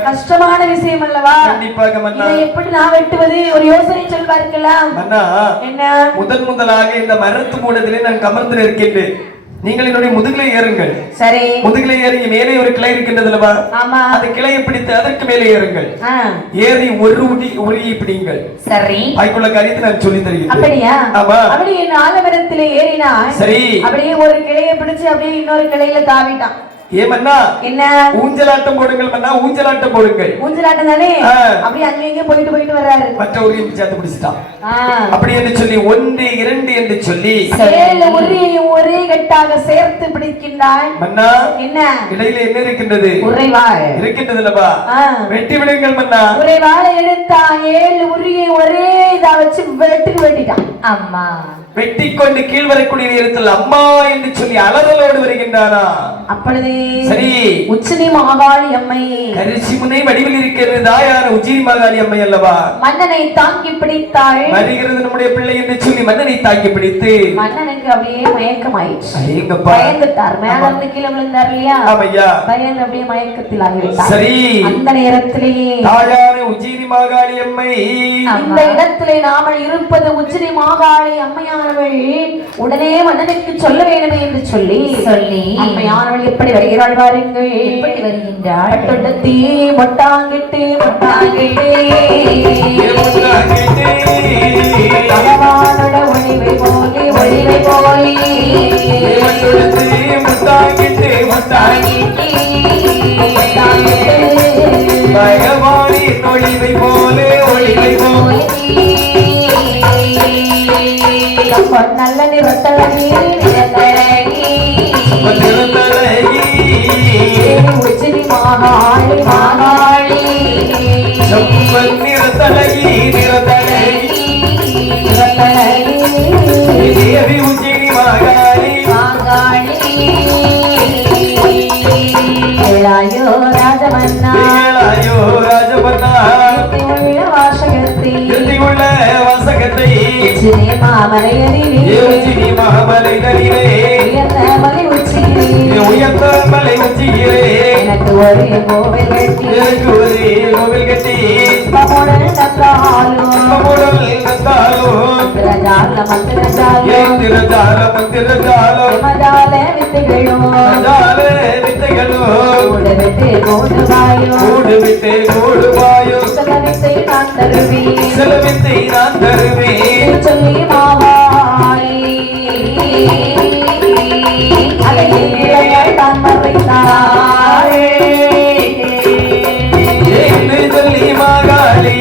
கஷ்டமான விஷயம் அல்லவா? கண்டிப்பாக மன்னா. இதை எப்படி நான் வெட்டுவது? ஒரு யோசனை சொல் பார்க்கலாம். மன்னா, என்ன? முதலாக இந்த மரத்து மூடத்திலே நான் கமர்ந்து இருக்கின்றேன். நீங்கள் என்னுடைய முதுகிலே ஏறுங்கள். சரி. முதுகிலே ஏறி மேலே ஒரு கிளை இருக்கின்றது அல்லவா? ஆமா. அந்த கிளையை பிடித்து அதற்கு மேலே ஏறுங்கள். ஏறி ஒரு உரியை பிடிங்கள். சரி. வாய்க்குள்ள காரியத்தை நான் சொல்லி தருகிறேன். அப்படியா? ஆமா. அப்படி என் ஆலமரத்திலே ஏறினா சரி. அப்படியே ஒரு கிளையை பிடிச்சு அப்படியே இன்னொரு கிளையில தாவிட்டான். ஏமன்னா, என்ன? ஊஞ்சலாட்டம் போடுங்கள் மன்னா, ஊஞ்சலாட்டம் போடுங்கள். ஊஞ்சலாட்டம் தானே? அப்படியே அங்கேயே போயிட்டு வர்றாரு. மற்ற உரியை சேர்த்து பிடிச்சிட்டான். அப்படி என்று சொல்லி 1 2 என்று சொல்லி 7 உரியையும் ஒரே கட்டாக சேர்த்து பிடிக்கின்றாள். மன்னா, என்ன? இடையில என்ன இருக்கின்றது? உரைவாள் இருக்கின்றது அல்லவா? வெட்டி விடுங்கள் மன்னா. உரைவாளை எடுத்தா 7 உரியை ஒரே இதா வச்சு வெட்டிட்டான். அம்மா, வெட்டி கொண்டு கீழ் வரக்கூடிய நேரத்தில் அம்மா என்று சொல்லி அலறலோடு வருகின்றானா? அப்பொழுது சரி, உஜ்ஜயினி மாகாளி அம்மை கரிசி முனை வடிவில் இருக்கிறது தாயார் உஜ்ஜயினி மாகாளி அம்மை அல்லவா? மன்னனை தாங்கி பிடித்தாள். வருகிறது நம்முடைய பிள்ளை என்று சொல்லி மன்னனை தாங்கி பிடித்து மன்னனுக்கு அப்படியே மயக்கமாயிடுச்சு. பயந்துட்டார். மேல இருந்து கீழே விழுந்தார் இல்லையா? ஆமையா. பயந்து அப்படியே மயக்கத்தில் ஆகிவிட்டார். சரி. அந்த நேரத்திலேயே தாயார் உஜ்ஜயினி மாகாளி அம்மை, இந்த இடத்திலே நாம இருப்பது உஜ்ஜயினி மாகாளி அம்மையானவள் உடனே மன்னனுக்கு சொல்ல வேண்டுமே என்று சொல்லி அம்மையானவள் எப்படி வருகிறாள் பாருங்கள். எப்படி வருகின்றாள்? பட்டுடத்தி மொட்டாங்கிட்டு பகவானோட ஒளிவை போலி பகவானின் ஒளிவை போலே ஒளிவை போலே நல்ல நிறத்தழகி உஜ்ஜயினி மாகாளி நிறத்தழகி தேவி உஜ்ஜயினி மாகாளி ஏழாயோ ராஜமன்னா உள்ள வாசகத்தை உஜ்ஜயினி மாமலையதிலே உயர்ந்த மலை உச்சியிலே எனக்கு ஒரு கோவில் கட்டி மமுடல் நந்தாலும் மந்திரஜாலம் மதால வித்தைகளோ கூடு விட்டு கோடுவாயோ சில வித்தை நான் தருவேன் சொல்லி மாவாய் தான் மறைத்தாள் சொல்லி மாகாளி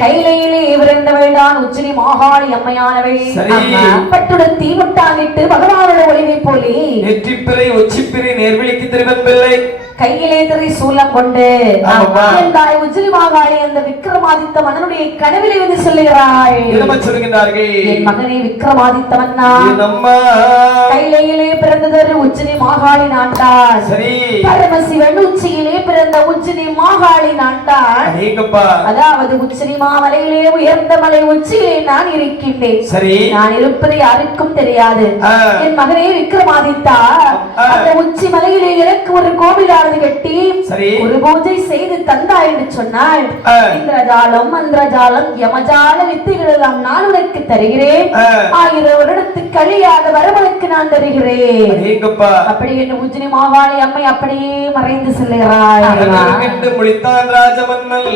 கையிலே விரைந்தவள் தான் உஜ்ஜயினி மாகாளி அம்மையானவள். பட்டுடுத்தி முட்டாங்கிட்டு பகவானோட ஒளிவை போலே நெற்றிப்பிறை உச்சிப்பிறை நேர்வழிக்கு திருவன் பிள்ளை கையிலே திரை சூலம் கொண்டு ஆமாப்பா. என் தாய் உச்சினி மாகாளி அந்த விக்ரமாதித்த மன்னனுடைய கனவிலே வந்து சொல்லுகிறாள். என்ன சொல்லுகிறார்கள்? என் மகனே விக்ரமாதித்த மன்னா, நம்மா கையிலே பிறந்தது உச்சினி மாகாளி நான்தான். சரி. பரமசிவன் உச்சியிலே பிறந்த உச்சினி மாகாளி நான்தான். அடேங்கப்பா. அதாவது உச்சினி மாமலையிலே உயர்ந்த மலை உச்சியிலே நான் இருக்கின்றேன். சரி. நான் இருப்பது யாருக்கும் தெரியாது. என் மகனே விக்ரமாதித்தா, அந்த உச்சி மலையிலே எனக்கு ஒரு கோவிலானது கட்டி சரி. ஒரு பூஜை செய்து தந்தா என்று சொன்னால் இந்திரஜாலம் மந்திரஜாலம் யமஜால வித்தைகள் எல்லாம் நான் உனக்கு தருகிறேன். 1000 வருடத்துக்கு அழியாத வரவனுக்கு நான் தருகிறேன். அடேங்கப்பா. அப்படி என்று உச்சினி மாகாளி அம்மை அப்படியே மறைந்து செல்லுகிறாள். முடித்தான் ராஜமன்னன்.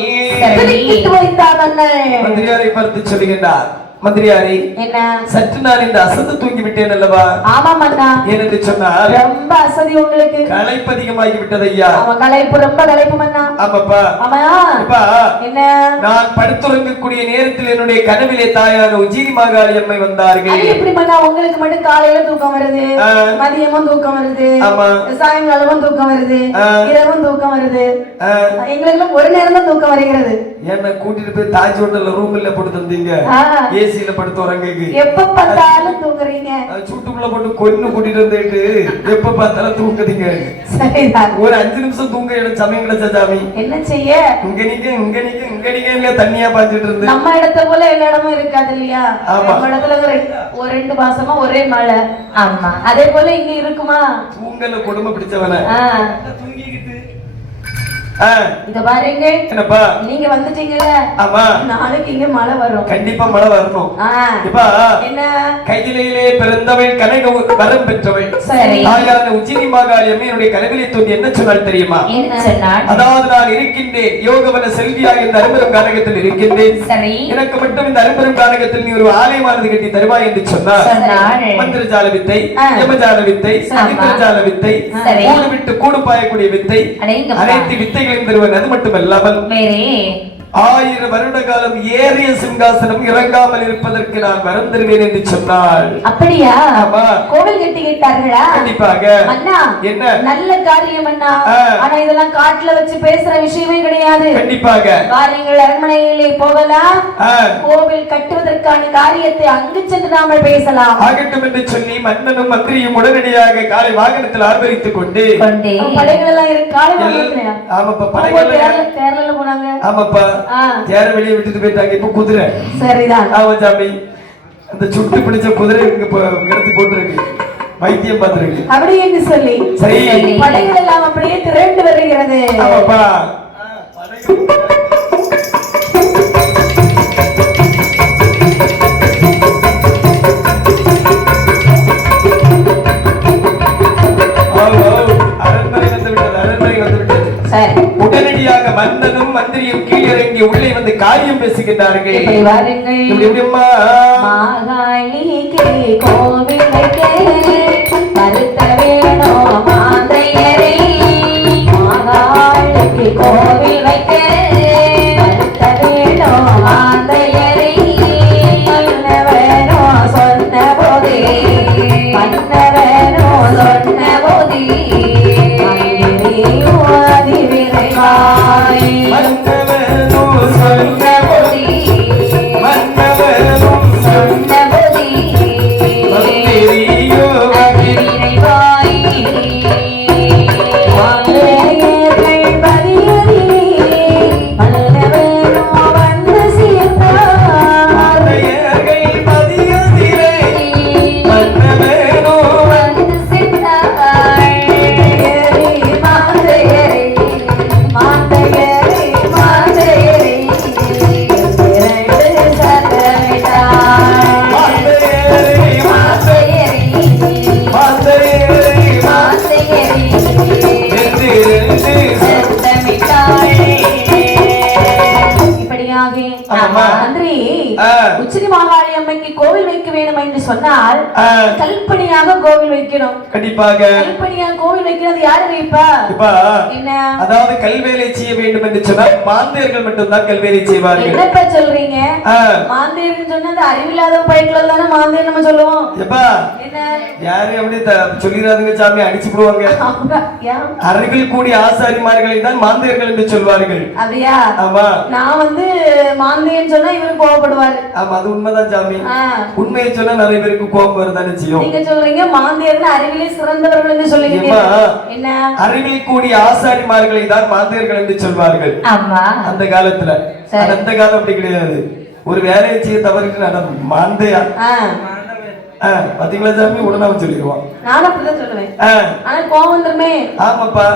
திடுக்கிட்டு வைத்தான் மன்னன். மந்திரியாரை பார்த்து சொல்லுகின்றார். மந்திரியாரே, என்ன சற்று நான் இந்த அசந்து தூங்கி விட்டேன் அல்லவா? ஆமா மன்னா. ஏனென்று சொன்னால் ரொம்ப அசதி உங்களுக்கு. களைப்பு அதிகமாகி விட்டது ஐயா. ஆமா, களைப்பு ரொம்ப களைப்பு மன்னா. ஆமாப்பா. ஆமா. அப்பா, என்ன நான் படுத்துறங்கக்கூடிய நேரத்தில் என்னுடைய கனவிலே தாயான உஜினி மாகாளி அம்மை வந்தார்கள். அது எப்படி மன்னா? உங்களுக்கு மட்டும் காலையில தூக்கம் வருது, மதியமும் தூக்கம் வருது, சாயங்காலமும் தூக்கம் வருது, இரவும் தூக்கம் வருது. எங்களுக்கு ஒரு நேரம் தான் தூக்கம் வருகிறது. என்ன கூட்டிட்டு போய் தாஜ் ஹோட்டல்ல ரூம்ல போட்டு தந்தீங்க, ஏசில படுத்து உறங்குக்கு. எப்ப பார்த்தாலும் தூங்குறீங்க. சூட்டுக்குள்ள போட்டு கொன்னு கூட்டிட்டு வந்துட்டு எப்ப பார்த்தாலும் தூங்குறீங்க. சரிதான். ஒரு 5 நிமிஷம் தூங்க இடம் சமயம் கிடைச்ச சாமி. என்ன செய்ய? இங்க நீங்க இல்ல தண்ணியா பாய்ச்சிட்டு இருந்து. நம்ம இடத்த போல எல்லா இடமும் இருக்காது இல்லையா? நம்ம இடத்துல ஒரு 2 மாசமா ஒரே மழை. ஆமா. அதே போல இங்க இருக்குமா? தூங்கல கொடுமை பிடிச்சவன தூங்கிக்கிட்டு. இத பாருங்க. என்னப்பா நீங்க வந்துட்டீங்கல? ஆமா. நாளைக்கு இங்க மழை வரும். கண்டிப்பா மழை வரணும். இப்பா என்ன? கையிலே பிறந்தவள் கனக வரம் பெற்றவள். சரி. தாயான உஜினி மாகாளி அம்மை என்னுடைய கனவிலே தோன்றி என்ன சொன்னாள் தெரியுமா? என்ன சொன்னாள்? அதாவது நான் இருக்கின்றேன் யோகவன செல்வியாக இந்த அரும்பெரும் கானகத்தில் இருக்கின்றேன். சரி. எனக்கு மட்டும் இந்த அரும்பெரும் கானகத்தில் நீ ஒரு ஆலயமானது கட்டி தருவாய் என்று சொன்னார். மந்திரஜால வித்தை, யமஜால வித்தை, இந்திரஜால வித்தை, கூடு விட்டு கூடு பாயக்கூடிய வித்தை, அனைத்து வித்தைகளையும் தருவன். அது மட்டுமல்லாமல் 1000 வருட காலம் ஏறிய சிங்காசனம் இறங்காமல் இருப்பதற்கு நான் வரம் தருவேன் என்று சொன்னாள். அப்படியா? ஆமா. கோவில் கட்டி கேட்டார்களா? கண்டிப்பாக. அண்ணா, என்ன நல்ல காரியம் அண்ணா. ஆனா இதெல்லாம் காட்டுல வச்சு பேசுற விஷயமே கிடையாது. கண்டிப்பாக. வாருங்கள், அரண்மனையிலே போகலாம். கோவில் கட்டுவதற்கான காரியத்தை அங்கு சென்று நாம பேசலாம். ஆகட்டும் என்று சொல்லி மன்னனும் மந்திரியும் உடனடியாக காலை வாகனத்தில் ஆர்ப்பரித்துக் கொண்டு படைகள் எல்லாம் இருக்கு. காலை வாகனத்துல. ஆமாப்பா, படைகள் தேர்ல போனாங்க. ஆமாப்பா, தேர வெளியே விட்டுட்டு போயிட்டாங்க. இப்ப குதிரை. சரிதான். ஆமா சாமி, அந்த சுட்டு பிடிச்ச குதிரை இங்க கிடத்தி போட்டுருக்கு, வைத்தியம் பார்த்திருக்கு. அப்படி என்று சொல்லி சரி, படைகள் எல்லாம் அப்படியே திரண்டு வருகிறது. ஆமாப்பா. உடனடியாக மன்னனும் மந்திரியும் கீழிறங்கி உள்ளே வந்து காரியம் பேசுகின்றார்கள். மாகாளிக்கு கோவிலுக்கு மறுத்த வேணோ மாந்தையரை, மாகாளிக்கு கோவில் வைக்க மறுத்த வேணோ மாந்தையரை, மன்னவனோ சொன்ன போதே, மன்னவனோ சொன்ன போதே மன்னவனும் சொன்ன போதே, மன்னவனும் சொன்ன வேண்டும் என்று சொன்னால் கல்பனையாக கோவில் வைக்கணும். கண்டிப்பாக கல்பனையாக கோவில் வைக்கிறது யாரு வைப்பா? இப்ப என்ன அதாவது கல்வேலை செய்ய வேண்டும் என்று சொன்னால் மாந்தியர்கள் மட்டும்தான் கல்வேலை செய்வார்கள். என்னப்பா சொல்றீங்க? மாந்தியர்னு சொன்னா அந்த அறிவில்லாத பயிர்ல தானே மாந்தியர் நம்ம சொல்லுவோம். எப்பா என்ன யாரு அப்படி சொல்லிடாதுங்க சாமி, அடிச்சு போடுவாங்க. அறிவில் கூடிய ஆசாரிமார்களை தான் மாந்தியர்கள் என்று சொல்வார்கள். அப்படியா? ஆமா. நான் வந்து மாந்தியன்னு சொன்னா இவரு கோவப்படுவாரு. ஆமா, அது உண்மைதான் சாமி. உண்மையை சொன்னா நிறைய பேருக்கு கோபம் வருதானே செய்யும். நீங்க சொல்றீங்க மாந்தியர்னு அறிவிலே சிறந்தவர்கள் என்று சொல்லுவீங்க. என்ன அறிவில் கூடிய ஆசாரிமார்களை தான் மாந்தியர்கள் என்று சொல்வார்கள். ஆமா. அந்த காலத்துல அந்த காலம் அப்படி கிடையாது. ஒரு வேலையை செய்ய தவறுக்கு நடக்கும் மாந்தையா பாத்தீங்களா சாமி, உடனே சொல்லிடுவான். நானும் அப்படிதான் சொல்லுவேன். ஆனா கோவம் வந்துருமே. ஆமாப்பா,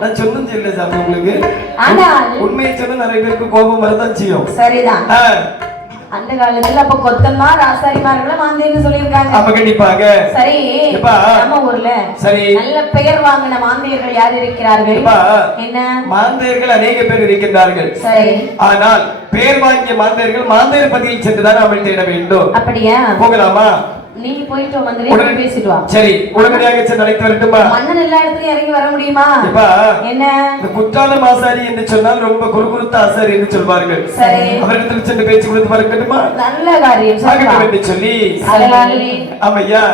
நான் சொன்னது இல்ல சாமி உங்களுக்கு. ஆனா உண்மையை சொன்னா நிறைய பேருக்கு கோபம் வரதான் செய்யும். சரிதான். அந்த காலத்துல அப்ப கொத்தன்மார் ஆசாரிமார்களை மாந்தியர்னு சொல்லியிருக்காங்க. அப்ப கண்டிப்பாக. சரி, நம்ம ஊர்ல சரி நல்ல பெயர் வாங்கின மாந்தியர்கள் யார் இருக்கிறார்கள்? என்ன மாந்தியர்கள் அநேக பேர் இருக்கின்றார்கள். சரி, ஆனால் பெயர் வாங்கிய மாந்தியர்கள் மாந்தியர் பதியில் சென்றுதான் நம்ம தேட வேண்டும். அப்படியா? போகலாமா? நீங்க போயிட்டு வந்து பேசிட்டு வா. சரி, உடனடியாக சென்று அழைத்து வரட்டுமா? மன்னன் எல்லா இடத்துலயும் இறங்கி வர முடியுமா? என்ன குற்றாலம் ஆசாரி என்று சொன்னால் ரொம்ப குறுகுறுத்த ஆசாரி என்று சொல்வார்கள். சரி, அவரிடத்தில் சென்று பேச்சு கொடுத்து வரட்டுமா? நல்ல காரியம் என்று சொல்லி. ஆமையா,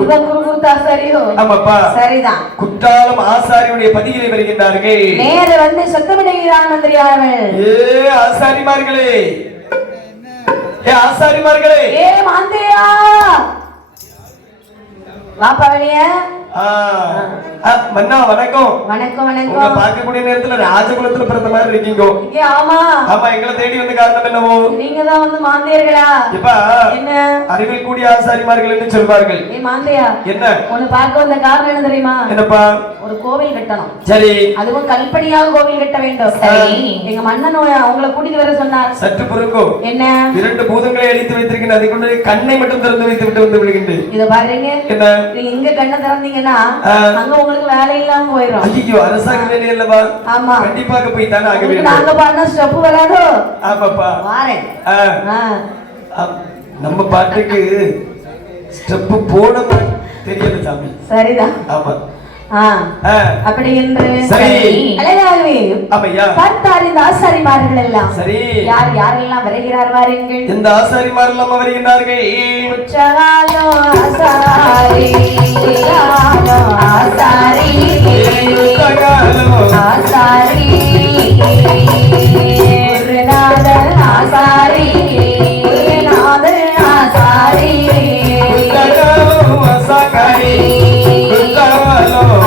குறுகுறுத்த ஆசாரியோ? ஆமாப்பா, சரிதான். குற்றாலம் ஆசாரியுடைய பதிகளை வருகின்றார்கள். நேர வந்து சத்தமிடுகிறான் மந்திரியார்கள். ஏ ஆசாரிமார்களே, ஏ ஆசாரிமார்களே, ஏ மாந்தியா வாப்பா வெளியே. மன்னா வணக்கம். வணக்கம் வணக்கம். உங்களை பார்க்கக்கூடிய நேரத்துல ராஜகுலத்துல பிறந்த மாதிரி இருக்கீங்க. ஆமா ஆமா. எங்களை தேடி வந்த காரணம் என்னவோ? நீங்க தான் வந்து மாந்தியர்களா? இப்ப என்ன அறிவில் கூடிய ஆசாரிமார்கள் என்று சொல்வார்கள். ஏ மாந்தியா, என்ன உன்னை பார்க்க வந்த காரணம் என்ன தெரியுமா? என்னப்பா? ஒரு கோவில் கட்டணும். சரி, அதுவும் கல்பனையாக கோவில் கட்ட வேண்டும். சரி, எங்க மன்னன் உங்களை கூட்டிட்டு வர சொன்னார். சற்று பொறுங்கோ. என்ன? 2 பூதங்களை அடித்து வைத்திருக்கின்ற அதை கொண்டு கண்ணை மட்டும் திறந்து வைத்து விட்டு வந்து விடுகின்றேன். இத பாருங்க. என்ன? நீங்க எங்க கண்ணை திறந்தீங்கன்னா அங்க உங்களுக்கு வேலை இல்லாம போயிடும். ஐயோ, அரசாங்க வேலை இல்லவா? ஆமா, கண்டிப்பாக போய் தானே ஆக வேண்டும். நாங்க பண்ண ஸ்டெப் வராதோ? ஆமாப்பா, வாரேன். நம்ம பாட்டுக்கு ஸ்டெப் போட தெரியல சாமி. சரிதான். ஆமா. அப்படி என்று அழகாகவே பார்த்தார் இந்த ஆசாரிமார்கள் எல்லாம். சரி, யார் யாரெல்லாம் வருகிறார் வாருங்கள். இந்த ஆசாரிமார்கள் எல்லாம் வருகிறார்கள். குற்றாலோ ஆசாரி, குற்றாலோ ஆசாரி, குற்றாலோ ஆசாரி, குருநாதர் ஆசாரி, குருநாதர் ஆசாரி, குற்றாலோ ஆசாரி, குற்றாலோ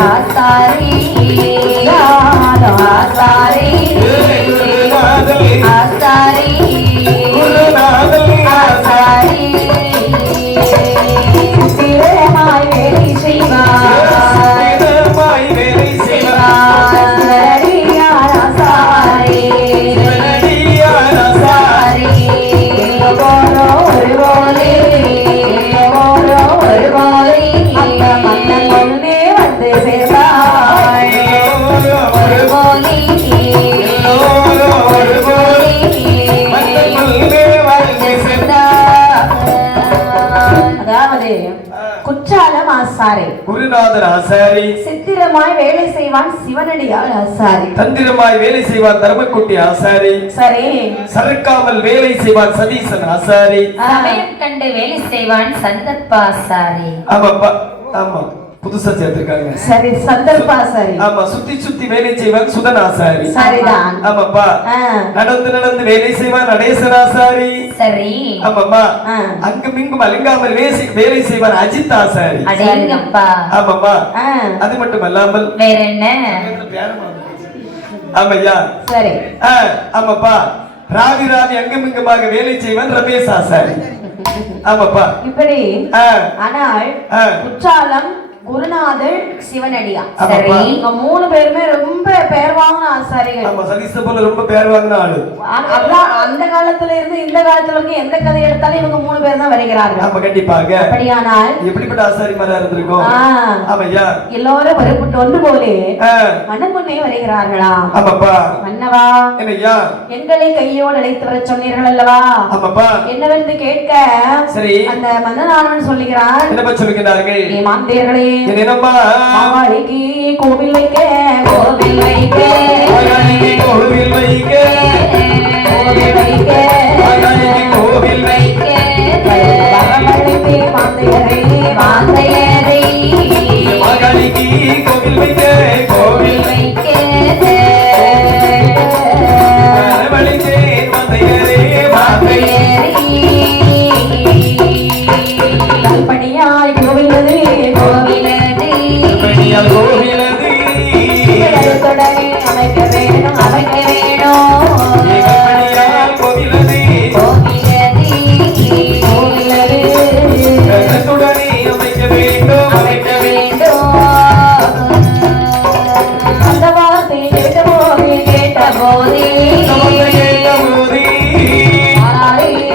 ஆசாரி, ஆசாரி, ஆசாரி, ஆசாரி, சித்திரமாய் வேலை செய்வார், வேலை செய்வார், ஆசாரி, ஆசாரி, போரோ ஒரு போலே, போரோ ஒரு போலே, அந்த மன்னன் முன்னே வந்து சேர்ந்தாய். ஒரு போலி, ஒரு போலி, அதாவது குற்றாலம் ஆசாரி, குருநாதர் ஆசாரி, சித்திரமாய் வேலை செய்வான் சிவனடியால் ஆசாரி, தந்திரமாய் வேலை செய்வான் தர்மக்குட்டி ஆசாரி, சரி, சறுக்காமல் வேலை செய்வான் சதீசன் ஆசாரி, சமயம் கண்டு வேலை செய்வான் சந்தர்ப்ப ஆசாரி. ஆமாப்பா, ஆமா, புதுசா சேர்த்திருக்காங்க. சரி, சந்தர்ப்ப ஆசாரி. ஆமா, சுத்தி சுத்தி வேலை செய்வான் சுதன் ஆசாரி. சரிதான். ஆமாப்பா, நடந்து நடந்து வேலை செய்வான் நடேசன் ஆசாரி. சரி. ஆமாப்பா, அங்கும் இங்கும் அலங்காமல் வேலை செய்வான் அஜித் ஆசாரி. அடேங்கப்பா. ஆமாப்பா, அது மட்டும் அல்லாமல் வேற என்ன? ஆமையா, சரி. ஆமாப்பா, ராவி ராவி அங்கும் இங்குமாக வேலை செய்வான் ரமேஷ் ஆசாரி. ஆமாப்பா, இப்படி. ஆனால் குற்றாலம் குருநாதர் சிவனடியா. சரி. இவங்க 3 பேருமே ரொம்ப பேர் வாங்கின ஆசாரிகள். ஆமா, சதீஷ் போல ரொம்ப பேர் வாங்கின ஆளு. அதான் அந்த காலத்துல இருந்து இந்த காலத்துல வரைக்கும் எந்த கதை எடுத்தாலும் இவங்க 3 பேர் தான் வருகிறார்கள். ஆமா, கண்டிப்பாக. அப்படியானால் எப்படிப்பட்ட ஆசாரிமாரா இருந்திருக்கும். ஆமையா, எல்லாரும் வருப்பட்டு ஒன்று போலே மன்னமுன்னே வருகிறார்களா. ஆமாப்பா. மன்னவா, என்னய்யா, எங்களை கையோடு அழைத்து வர சொன்னீர்கள் அல்லவா. ஆமாப்பா. என்னவென்று கேட்க சரி, அந்த மன்னனானவன் சொல்லுகிறான். என்னப்பா சொல்லுகிறார்கள்? மாந்தேர்களே, என்னப்பா? மாளிகை கோவில் வைக்க, கோவில் வைக்க, கோவில் வைக்க, கோவில் வைக்க, கோவில் வைக்க, வரமழைத்தே மாந்தையரை, மாந்தையரை, மகளிக்கு கோவில் வைக்க, கோவில் வைக்க, வரமழைத்தே மாந்தையரே, மாந்தையரை, கல்பனியாய் கோவிலது, கோவிலது, கல்பனியால் கோவிலது, தொடரை அமைக்க வேணும், அமைக்க வேணும், கல்பனியால் கோவிலது, கோவிலது, கோவிலது, தொடரை அமைக்க வேண்டும், அமைக்க வேண்டும். அந்த வார்த்தை கேட்ட போதே, கேட்ட போதே, கேட்ட போதே,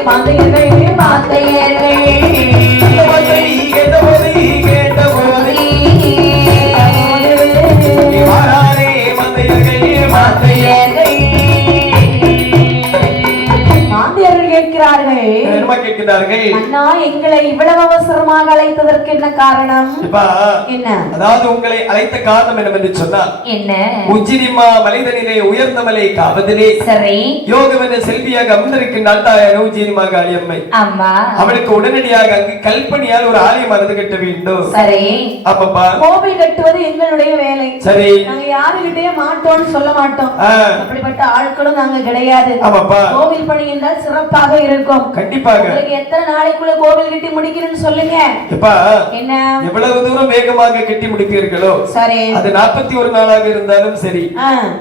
மாந்தையர்கள், மாந்தையர்கள், கேட்கிறார்கள். அண்ணா, எங்களை இவ்வளவு அவசரமாக அழைத்ததற்கு என்ன காரணம்? என்ன? அதாவது உங்களை அழைத்த காரணம் என்னவென்று சொன்னால், என்ன? உச்சினிமா மலைதனிலே உயர்ந்த மலை காவதிலே சரி யோகவன செல்வியாக அமர்ந்திருக்கின்றாள் தாயார் உச்சினிமா காளியம்மை. அம்மா, அவளுக்கு உடனடியாக அங்கு கல்பனியால் ஒரு ஆலயம் மறந்து கட்ட வேண்டும். சரி. அப்பப்பா, கோவில் கட்டுவது எங்களுடைய வேலை. சரி. நாங்க யாருகிட்டயே மாட்டோம்னு சொல்ல மாட்டோம். அப்படிப்பட்ட ஆட்களும் நாங்க கிடையாது. ஆமாப்பா. கோவில் பணி என்றால் சிறப்பாக இருக்கும். கண்டிப்பாக. உங்களுக்கு எத்தனை நாளைக்குள்ள கோவில் கட்டி முடிக்கணும்னு சொல்லுங்க. என்ன? எவ்வளவு தூரம் வேகமாக கட்டி முடிப்பீர்களோ, சரி, அது 41 நாளாக இருந்தாலும் சரி,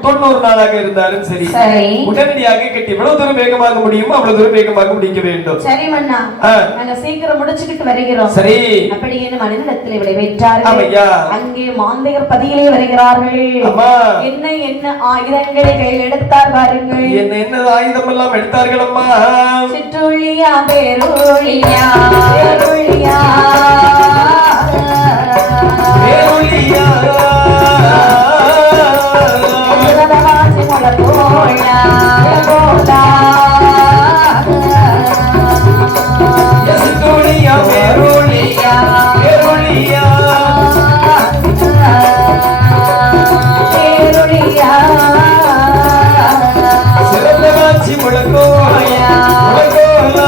90 நாளாக இருந்தாலும் சரி, சரி, உடனடியாக கட்டி எவ்வளவு தூரம் வேகமாக முடியுமோ அவ்வளவு தூரம் வேகமாக முடிக்க வேண்டும். சரி மன்னா, நாங்க சீக்கிரம் முடிச்சுக்கிட்டு வருகிறோம். சரி. அப்படி என்ன மனிதத்தில் விளைவிட்டார்கள். ஆமையா. அங்கே மாந்தையர் பதியிலே வருகிறார்கள். அம்மா, என்ன என்ன ஆயுதங்களை கையில் எடுத்தார் பாருங்கள். என்ன என்ன ஆயுதம் எல்லாம் எடுத்தார்கள் அம்மா? சிற்றுளியா, பேருளியா, பேருளியா, பேருளியா, சிறதவாசி முழக்கோளா, கோலா, சிற்றுளியா, பேருளியா, பேருளியா, பேருளியா, சிறந்தவாசி முழக்கோளா, முழக்கோலா,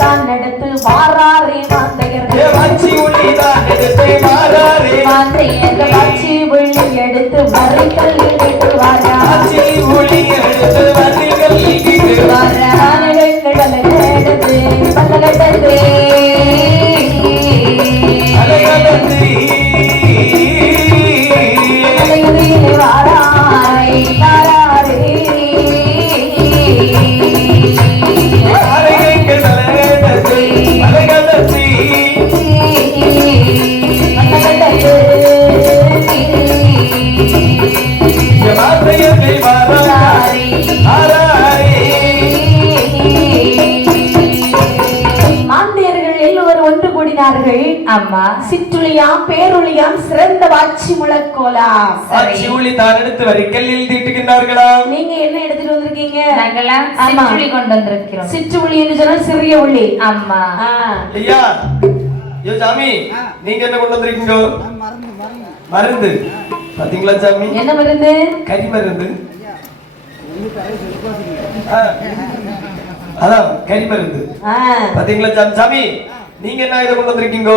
தான் எடுத்து வாராரே மாந்தையர்கள், வாச்சி ஒளி தான் எடுத்து வாராரே மாந்தையர்கள், வாச்சி ஒளி எடுத்து வரிகள் இட்டு வாரா, வாச்சி ஒளி எடுத்து வரிகள் இட்டு வாரா, எடுத்து பல்லகட்டது அலைகளந்து வாராய் வாராரே, அலைகள் தலையெடுத்து அலைகளந்து மாந்தையர்கள் வாராரே, ஆராரே. மாந்தையர்கள் எல்லோரும் ஒன்று கூடினார்கள். அம்மா, சிற்றுளியாம், பேருளியாம், சிறந்த வாட்சி முழக்கோலா. வாச்சி ஒளி தான் எடுத்து வரிகள் எழுதிட்டுகின்றார்களா? நீங்க என்ன எடுத்துட்டு வந்திருக்கீங்க? நாங்கெல்லாம் சிற்றுளி கொண்டு வந்திருக்கிறோம். சிற்றுளி என்று சொன்னால் சிறிய உள்ளி. அம்மா, ஐயா, ஐயோ சாமி, நீங்க என்ன கொண்டு வந்திருக்கீங்க? மருந்து. பாத்தீங்களா சாமி? என்ன மருந்து? கறி மருந்து. அதான் கறி மருந்து. பாத்தீங்களா சாமி? சாமி, நீங்க என்ன இதை கொண்டு வந்திருக்கீங்க?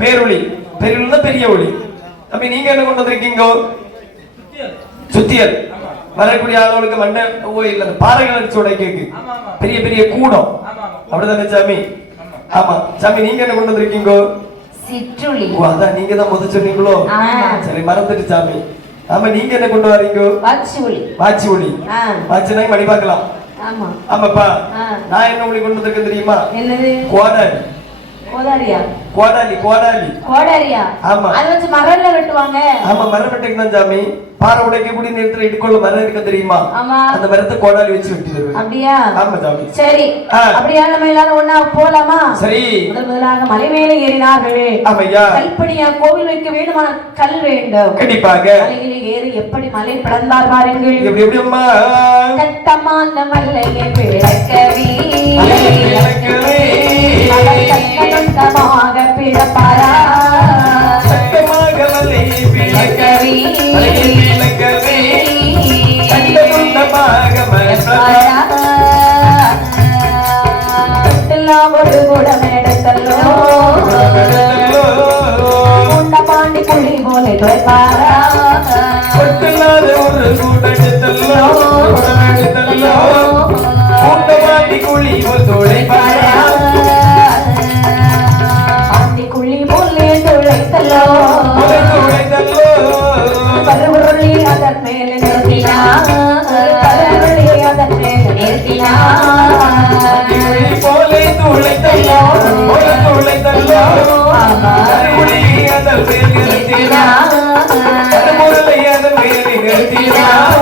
பேரொளி. பேரொளி பெரிய ஒளி. சாமி, நீங்க என்ன கொண்டு வந்திருக்கீங்க? சுத்தியல். வரக்கூடிய ஆளுகளுக்கு மண்டை இல்ல பாறைகள் அடிச்சு உடைக்கு பெரிய பெரிய கூடம். அப்படிதானே சாமி? ஆமா. சாமி, நீங்க என்ன கொண்டு வந்திருக்கீங்க? சிற்றுளி. ஓ, அதான் நீங்க தான் முதல் சொன்னீங்களோ? சரி, மறந்துட்டு சாமி. ஆமா, நீங்க என்ன கொண்டு வரீங்க? வாட்சி ஒளி. வாட்சி ஒளி. வாட்சினா மணி பார்க்கலாம். ஆமா ஆமாப்பா ஆ. நான் என்ன உங்களுக்கு கொண்டு வந்திருக்கேன் தெரியுமா? என்னது? கோடாலி. கோதாரியா? கோடாலி. கோடாரியா? ஆமா. அது வச்சு மரம்ல வெட்டுவாங்க. ஆமா, மரம் வெட்டுக்கு தான் சாமி. பாறை உடைக்கக்கூடிய நேரத்துல இடுக்குள்ள மரம் இருக்க தெரியுமா? ஆமா. அந்த மரத்தை கோடாலி வச்சு வெட்டி தருவேன். அப்படியா? ஆமா சாமி. சரி. அப்படியா நம்ம எல்லாரும் ஒண்ணா போலாமா? சரி. முதலாக மலை மேலே ஏறினார்கள். ஆமையா. கல்பனியா கோவில் வைக்க வேண்டுமான கல் வேண்டும். கண்டிப்பாக. மலையிலே ஏறி எப்படி மலை பிளந்தார் பாருங்கள். எப்படி அம்மா? கட்டமான மலையை பிளக்கவே கட்டமாக பிளப்பாரா சட்டமாக மலையை பிளக்கவே கட்டமாக மலைப்பாரா ஒரு குடம் எடுத்தல்லோ உண்ட பாண்டி குழி போல துவைப்பாரா கொட்டில்லாத ஒரு குடம் எடுத்தல்லோ உண்ட பாண்டி குழி போல துவைப்பாரா பாண்டி குழி போல துவைத்தல்லோ பருவருளி அதன் மேல நிறுத்தினார் பருவருளி அதன் மேல நிறுத்தினார் போலே துளைத்தல்லோ துளைத்தல்லோ கருவுளி அதன் மேல் நிறுத்தினார் கருமுருளை அதன் மேல் நிறுத்தினார்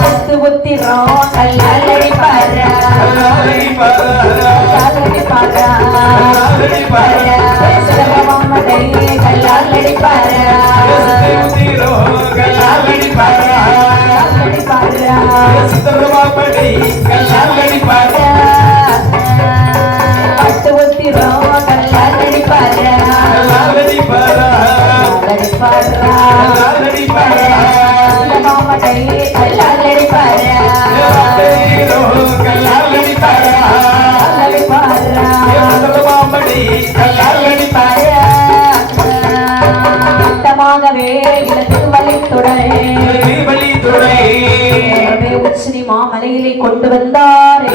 புத்து புத்திரம் கல்லாலடி பாரா கல்லாலடி பாரா கல்லாலடி பாரா கல்லாலடி பாரா சுடரமாமடை கல்லாலடி பாரா கல்லாலடி பாரா கல்லாலடி பாரா சுடரமாமடை கல்லாலடி பாரா பட்டு புத்திரம் கல்லாலடி பாரா கல்லாலடி பாரா கல்லாலடி பாரா கல்லாலடி பாரா சுடரமாமடை கல்லாலடி பாரா கல்லாலடி பாரா கல்லாலடி பாரா சுடரமாமடை கல்லாலடி பாரா மட்டமாகவே இலக்கு வலித்துடனே வழித்துறை உச்சினி மாமலையிலே கொண்டு வந்தார்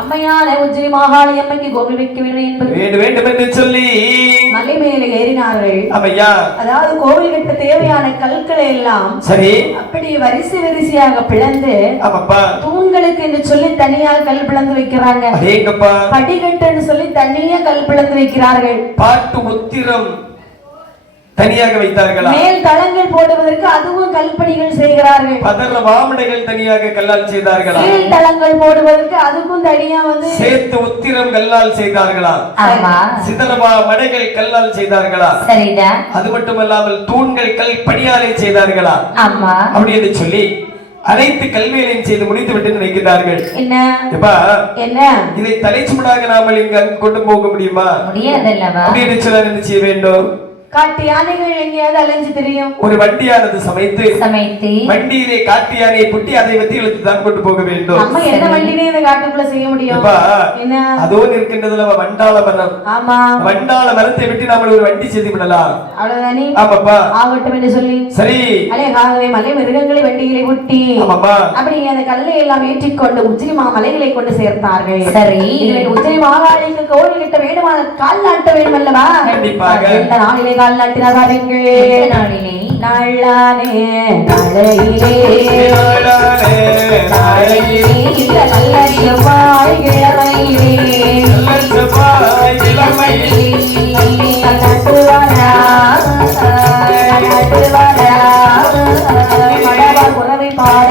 அம்மையான உச்சினி மாகாளி அம்மைக்கு கோவில் வைக்க வேண்டும் வேண்டும் என்று சொல்லி மலை மேலே ஏறினார்கள். அம்மையா, அதாவது கோவில் கட்ட தேவையான கற்களை எல்லாம் சரி அப்படி வரிசையாக பிளந்து ஆமாப்பா தூண்களுக்கு என்று சொல்லி தனியாக கல் பிளந்து வைக்கிறாங்க. அதேங்கப்பா படிக்கட்டுன்னு சொல்லி தனியா கல் பிளந்து வைக்கிறார்கள். பாட்டு உத்திரம் தனியாக வைத்தார்களா? மேல் தளங்கள் போடுவதற்கு அதுவும் கல்பணிகள் செய்கிறார்கள். பதற வாமடைகள் தனியாக கல்லால் செய்தார்களா? கீழ் தளங்கள் போடுவதற்கு அதுக்கும் தனியா சேர்த்து உத்திரம் கல்லால் செய்தார்களா? ஆமா. சிதறவா மடைகள் கல்லால் செய்தார்களா? சரிதான். அது மட்டுமல்லாமல் தூண்கள் கல் பணியாலே செய்தார்களா? ஆமா. அப்படி என்று சொல்லி அனைத்து கல்வியலையும் செய்து முடித்து விட்டு நினைக்கிறார்கள். என்ன இதை தலைச்சுமடாக நாமல் இங்கு கொண்டு போக முடியுமா? முடியாதல்லவா? அப்படி என்று சொல்ல என்ன செய்ய வேண்டும்? காட்டு யானைகள் எங்கேயாவது அலைஞ்சு தெரியும். ஒரு வண்டியானது சமைத்து வண்டியிலே காட்டு யானையை புட்டி அதை வச்சு இழுத்து தான் கொண்டு போக வேண்டும். நம்ம என்ன வண்டியிலே இந்த காட்டுக்குள்ள செய்ய முடியும்? என்ன அதோ இருக்கின்றதுல வண்டாள மரம். ஆமா, வண்டாள மரத்தை விட்டு நாம ஒரு வண்டி செய்து விடலாம். அவ்வளவுதானே? ஆமாப்பா, ஆகட்டும் என்று சொல்லி சரி அழகாகவே மலை மிருகங்களை வண்டியிலே புட்டி ஆமாப்பா அப்படி அந்த கல்லை எல்லாம் ஏற்றிக்கொண்டு உச்சினி மாமலைகளை கொண்டு சேர்த்தார்கள். சரி, உச்சினி மாகாளிக்கு கோவில் கிட்ட வேண்டுமான கால் நாட்ட வேண்டும் அல்லவா? கண்டிப்பாக. இந்த நாளிலே கால் நாட்டினார் பாருங்கள். நாளிலே நாளானே நாளையிலே இந்த நல்ல செவ்வாய் கிழமையிலே நட்டுவாரா மடவா குறவை பாட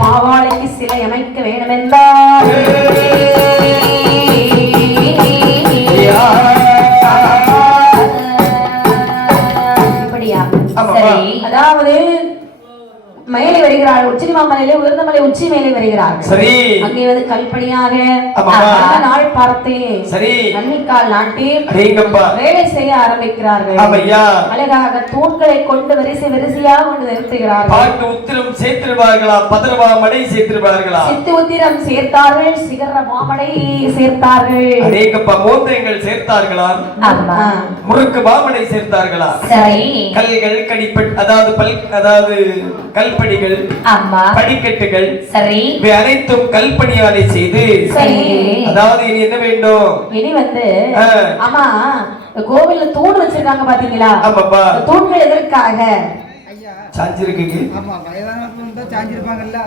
மாவாளைக்கு சிலை அமைக்க வேண்டும் என்றார். உச்சி மாமலையிலே உயர்ந்தமலை உச்சி மேலே வருகிறார்கள். சரி. அங்கே வந்து கல்பணியாக ஆமா. நாள் பார்த்து சரி. நன்னிக்கால் நாட்டி அடேங்கப்பா. வேலை செய்ய ஆரம்பிக்கிறார்கள். ஆமையா. அழகாக தூண்களை கொண்டு வரிசையாக கொண்டு நிறுத்துகிறார்கள். பாட்டு உத்திரம் சேர்த்திருவார்களா, பதர்வா மடை சேர்த்திருவார்களா? சித்து உத்திரம் சேர்த்தார்கள், சிகர மாமடை சேர்த்தார்கள். அடேங்கப்பா. மோதிரங்கள் சேர்த்தார்களா? ஆமா. முறுக்கு மாமடை சேர்த்தார்களா? சரி. கல்கள் கடிப்பட் அதாவது கல்படிகள், ஆமா. படிக்கட்டுகள், சரி. இவை அனைத்தும் கல்பணியாலை செய்து, சரி. அதாவது இனி என்ன வேண்டும்? இனி வந்து ஆமா கோவில்ல தூண் வச்சிருக்காங்க பாத்தீங்களா? ஆமாப்பா. தூண்கள் எதற்காக? சாஞ்சிருக்கு. ஆமா, வயதானவர்கள் தான் சாஞ்சிருப்பாங்கல்ல.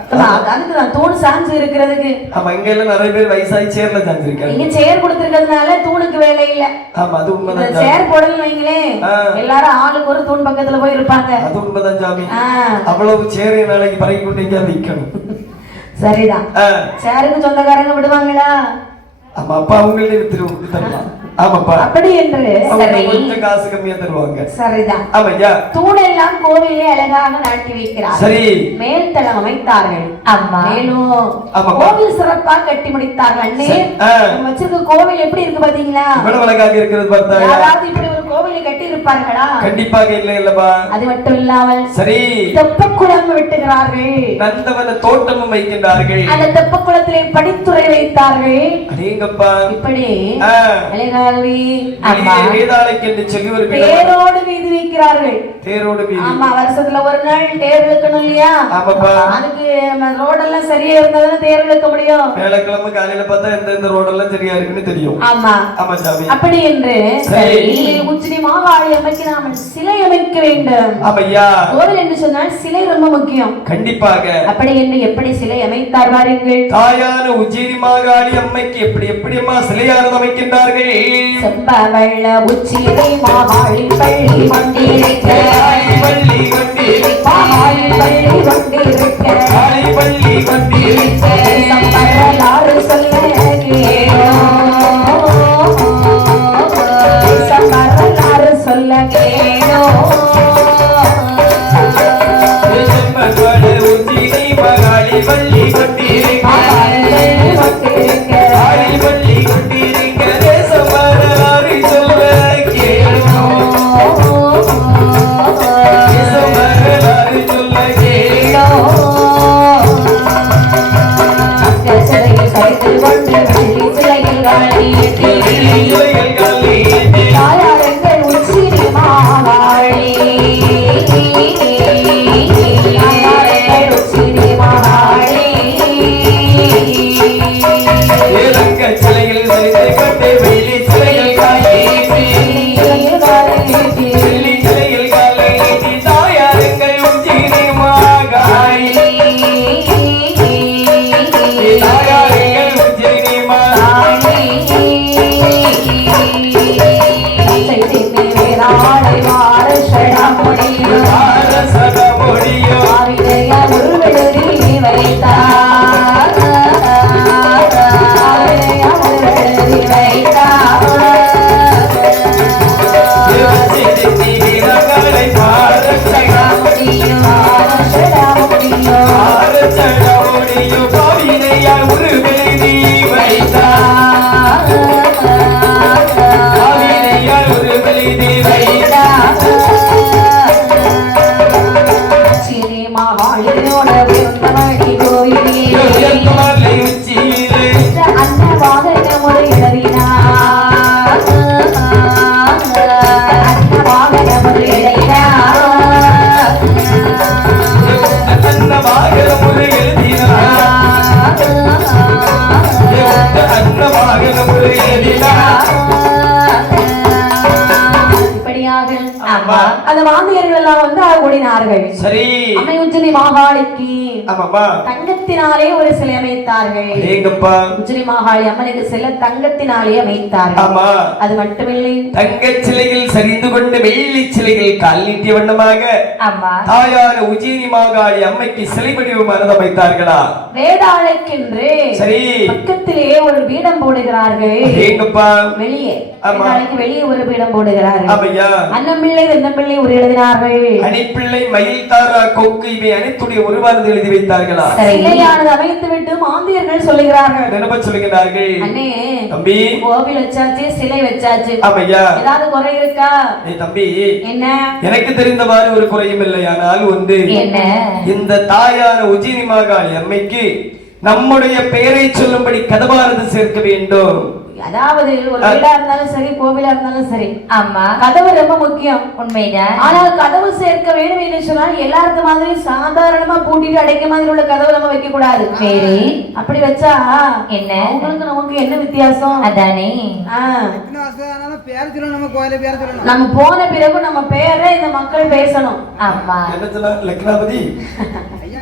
அதுக்குதான் தூண் சாஞ்சு இருக்கிறதுக்கு. ஆமா, இங்க எல்லாம் நிறைய பேர் வயசாகி சேர்ல சாஞ்சிருக்காங்க. இங்க சேர் கொடுத்திருக்கிறதுனால தூணுக்கு வேலை இல்ல. ஆமா, அது உண்மைதான். சேர் போடல வைங்களே, எல்லாரும் ஆளுக்கு ஒரு தூண் பக்கத்துல போய் இருப்பாங்க. அது உண்மைதான் சாமி. அவ்வளவு சேரை நாளைக்கு பறக்கி கொண்டு வைக்கணும். சரிதான். சேருக்கு சொந்தக்காரங்க விடுவாங்களா? ஆமா, அப்பா அவங்களே வித்துருவாங்க. ஆமாப்பா. அப்படி என்று கொஞ்சம் காசு கம்மியா தருவாங்க. சரிதான். ஆமாய்யா. தூணெல்லாம் கோவிலே அழகாக நாட்டி வைக்கிறார். சரி. மேல் தளம் அமைத்தார்கள். ஆமா. மேலும் கோவில் சிறப்பாக கட்டி முடித்தார்கள். அண்ணே, நம்ம வச்சிருக்க கோவில் எப்படி இருக்கு பாத்தீங்களா? இவ்வளவு அழகாக இருக்கிறது பார்த்தா யாராவது இப்படி ஒரு கோவிலை கட்டி இருப்பார்களா? கண்டிப்பாக இல்லை இல்லப்பா. அது மட்டும் இல்லாமல் சரி, தெப்பக்குளம் வெட்டுகிறார்கள். நந்தவன தோட்டமும் வைக்கின்றார்கள். அந்த தெப்பக்குளத்திலே படித்துறை வைத்தார்கள். அடேங்கப்பா. இப்படி அழகாகவே வேதாளைக்கு என்று சொல்லி ஒரு தேரோடு வீதி வைக்கிறார்கள். தேரோடு வீதி. ஆமா, வருஷத்துல ஒரு நாள் தேர் இழுக்கணும் இல்லையா? ஆமாப்பா. அதுக்கு ரோடெல்லாம் சரியா இருந்தாதான் தேர் இழுக்க முடியும். வேலைக்கிழமை காலையில பார்த்தா எந்த ரோடெல்லாம் சரியா இருக்குன்னு தெரியும். ஆமா. ஆமா சாமி. அப்படி என்று உச்சினி மாகாளி அம்மைக்கு நாம சிலை அமைக்க வேண்டும். ஆமையா. கோவில் என்று சொன்னால் சிலை ரொம்ப முக்கியம். கண்டிப்பாக. அப்படி என்று எப்படி சிலை அமைத்தார் பாருங்கள். தாயான உச்சினி மாகாளி அம்மைக்கு எப்படி அம்மா சிலையானது அமைக்கின்றார்கள். செம்பவள உச்சினி மாகாளி பள்ளி கொண்டிருக்க, பள்ளி கொண்டிருக்க, பள்ளி கொண்டிருக்க, பள்ளி கொண்டிருக்க, சம்பரலாறு சொல்ல கேளோ, சம்பரலாறு சொல்ல கேளோ. உச்சினி மாகாளி பள்ளி கொண்டிருக்க, பள்ளி கொண்டிருக்க, தேசமரலாறு சொல்ல கேளோ, தேசமரலாறு சொல்ல கேளோ. சிலையில் சரித்து கொண்டு வெள்ளி சிலையில் காலிட்டு, தாயாரங்கள் உச்சினி மாகாளி, தாயாரங்கள் உச்சினி மாகாளி. சிலையில் சரித்து கொண்டு வெள்ளி சிலையில் காலிட்டு, வெள்ளி சிலையில் காலிட்டு, தாயாரங்கள் உச்சினி மாகாளி, தாயாரங்கள் உச்சினி மாகாளி. அந்த மாந்தியர்கள் எல்லாம் வந்து ஓடினார்கள். சரி. அம்மை உச்சினி மாகாளிக்கு ஆமாப்பா தங்கத்தினாலே ஒரு சிலை அமைத்தார்கள். ஏங்கப்பா. உச்சினி மாகாளி அம்மனுக்கு சிலை தங்கத்தினாலே அமைத்தார்கள். ஆமா. அது மட்டுமில்லை, தங்கச் சிலையில் சரிந்து கொண்டு வெள்ளி சிலையில் கால் நீட்டிய வண்ணமாக ஆமா தாயார் உச்சினி மாகாளி அம்மைக்கு சிலை வடிவமானது அமைத்தார்களா? வேதாளைக்கென்று சரி பக்கத்திலே ஒரு பீடம் போடுகிறார்கள். ஏங்கப்பா. வெளியே ஆமா. வேதாளைக்கு வெளியே ஒரு பீடம் போடுகிறார்கள். ஆமையா. அன்னமில்லை என்ன பிள்ளை ஒரு எழுதினார்கள்? அணிப்பிள்ளை, மயில், தாரா, கொக்கு இவை அனைத்துடைய உருவானது எழுதி வைத்தார்களா? சிலையானது அமைத்து விட்டு மாந்தியர்கள் சொல்லுகிறார்கள். நினைப்ப சொல்லுகிறார்கள், அண்ணே தம்பி கோவில் வச்சாச்சு, சிலை வச்சாச்சு, ஆமையா ஏதாவது குறை இருக்கா? தம்பி என்ன? எனக்கு தெரிந்தவாறு ஒரு குறையும் இல்லை. ஆனால் ஒன்று, என்ன? இந்த தாயான உஜினி மாகாளி அம்மைக்கு நம்முடைய பெயரை சொல்லும்படி கதவானது சேர்க்க வேண்டும். அதாவது ஒரு வீடா இருந்தாலும் சரி, கோவிலா இருந்தாலும் சரி, ஆமா, கதவு ரொம்ப முக்கியம். உண்மைதான். ஆனால் கதவு சேர்க்க வேண்டும் என்று சொன்னால் எல்லாருத்த மாதிரி சாதாரணமா பூட்டிட்டு அடைக்க மாதிரி உள்ள கதவு நம்ம வைக்க கூடாது. சரி, அப்படி வச்சா என்ன? உங்களுக்கு நமக்கு என்ன வித்தியாசம்? அதானே. எத்தனை வருஷம் ஆனாலும் பேர் சொல்லணும், நம்ம கோயில பேர் சொல்லணும். நம்ம போன பிறகு நம்ம பேரை இந்த மக்கள் பேசணும். ஆமா, என்ன சொல்ல லக்னாபதி? ஐயா,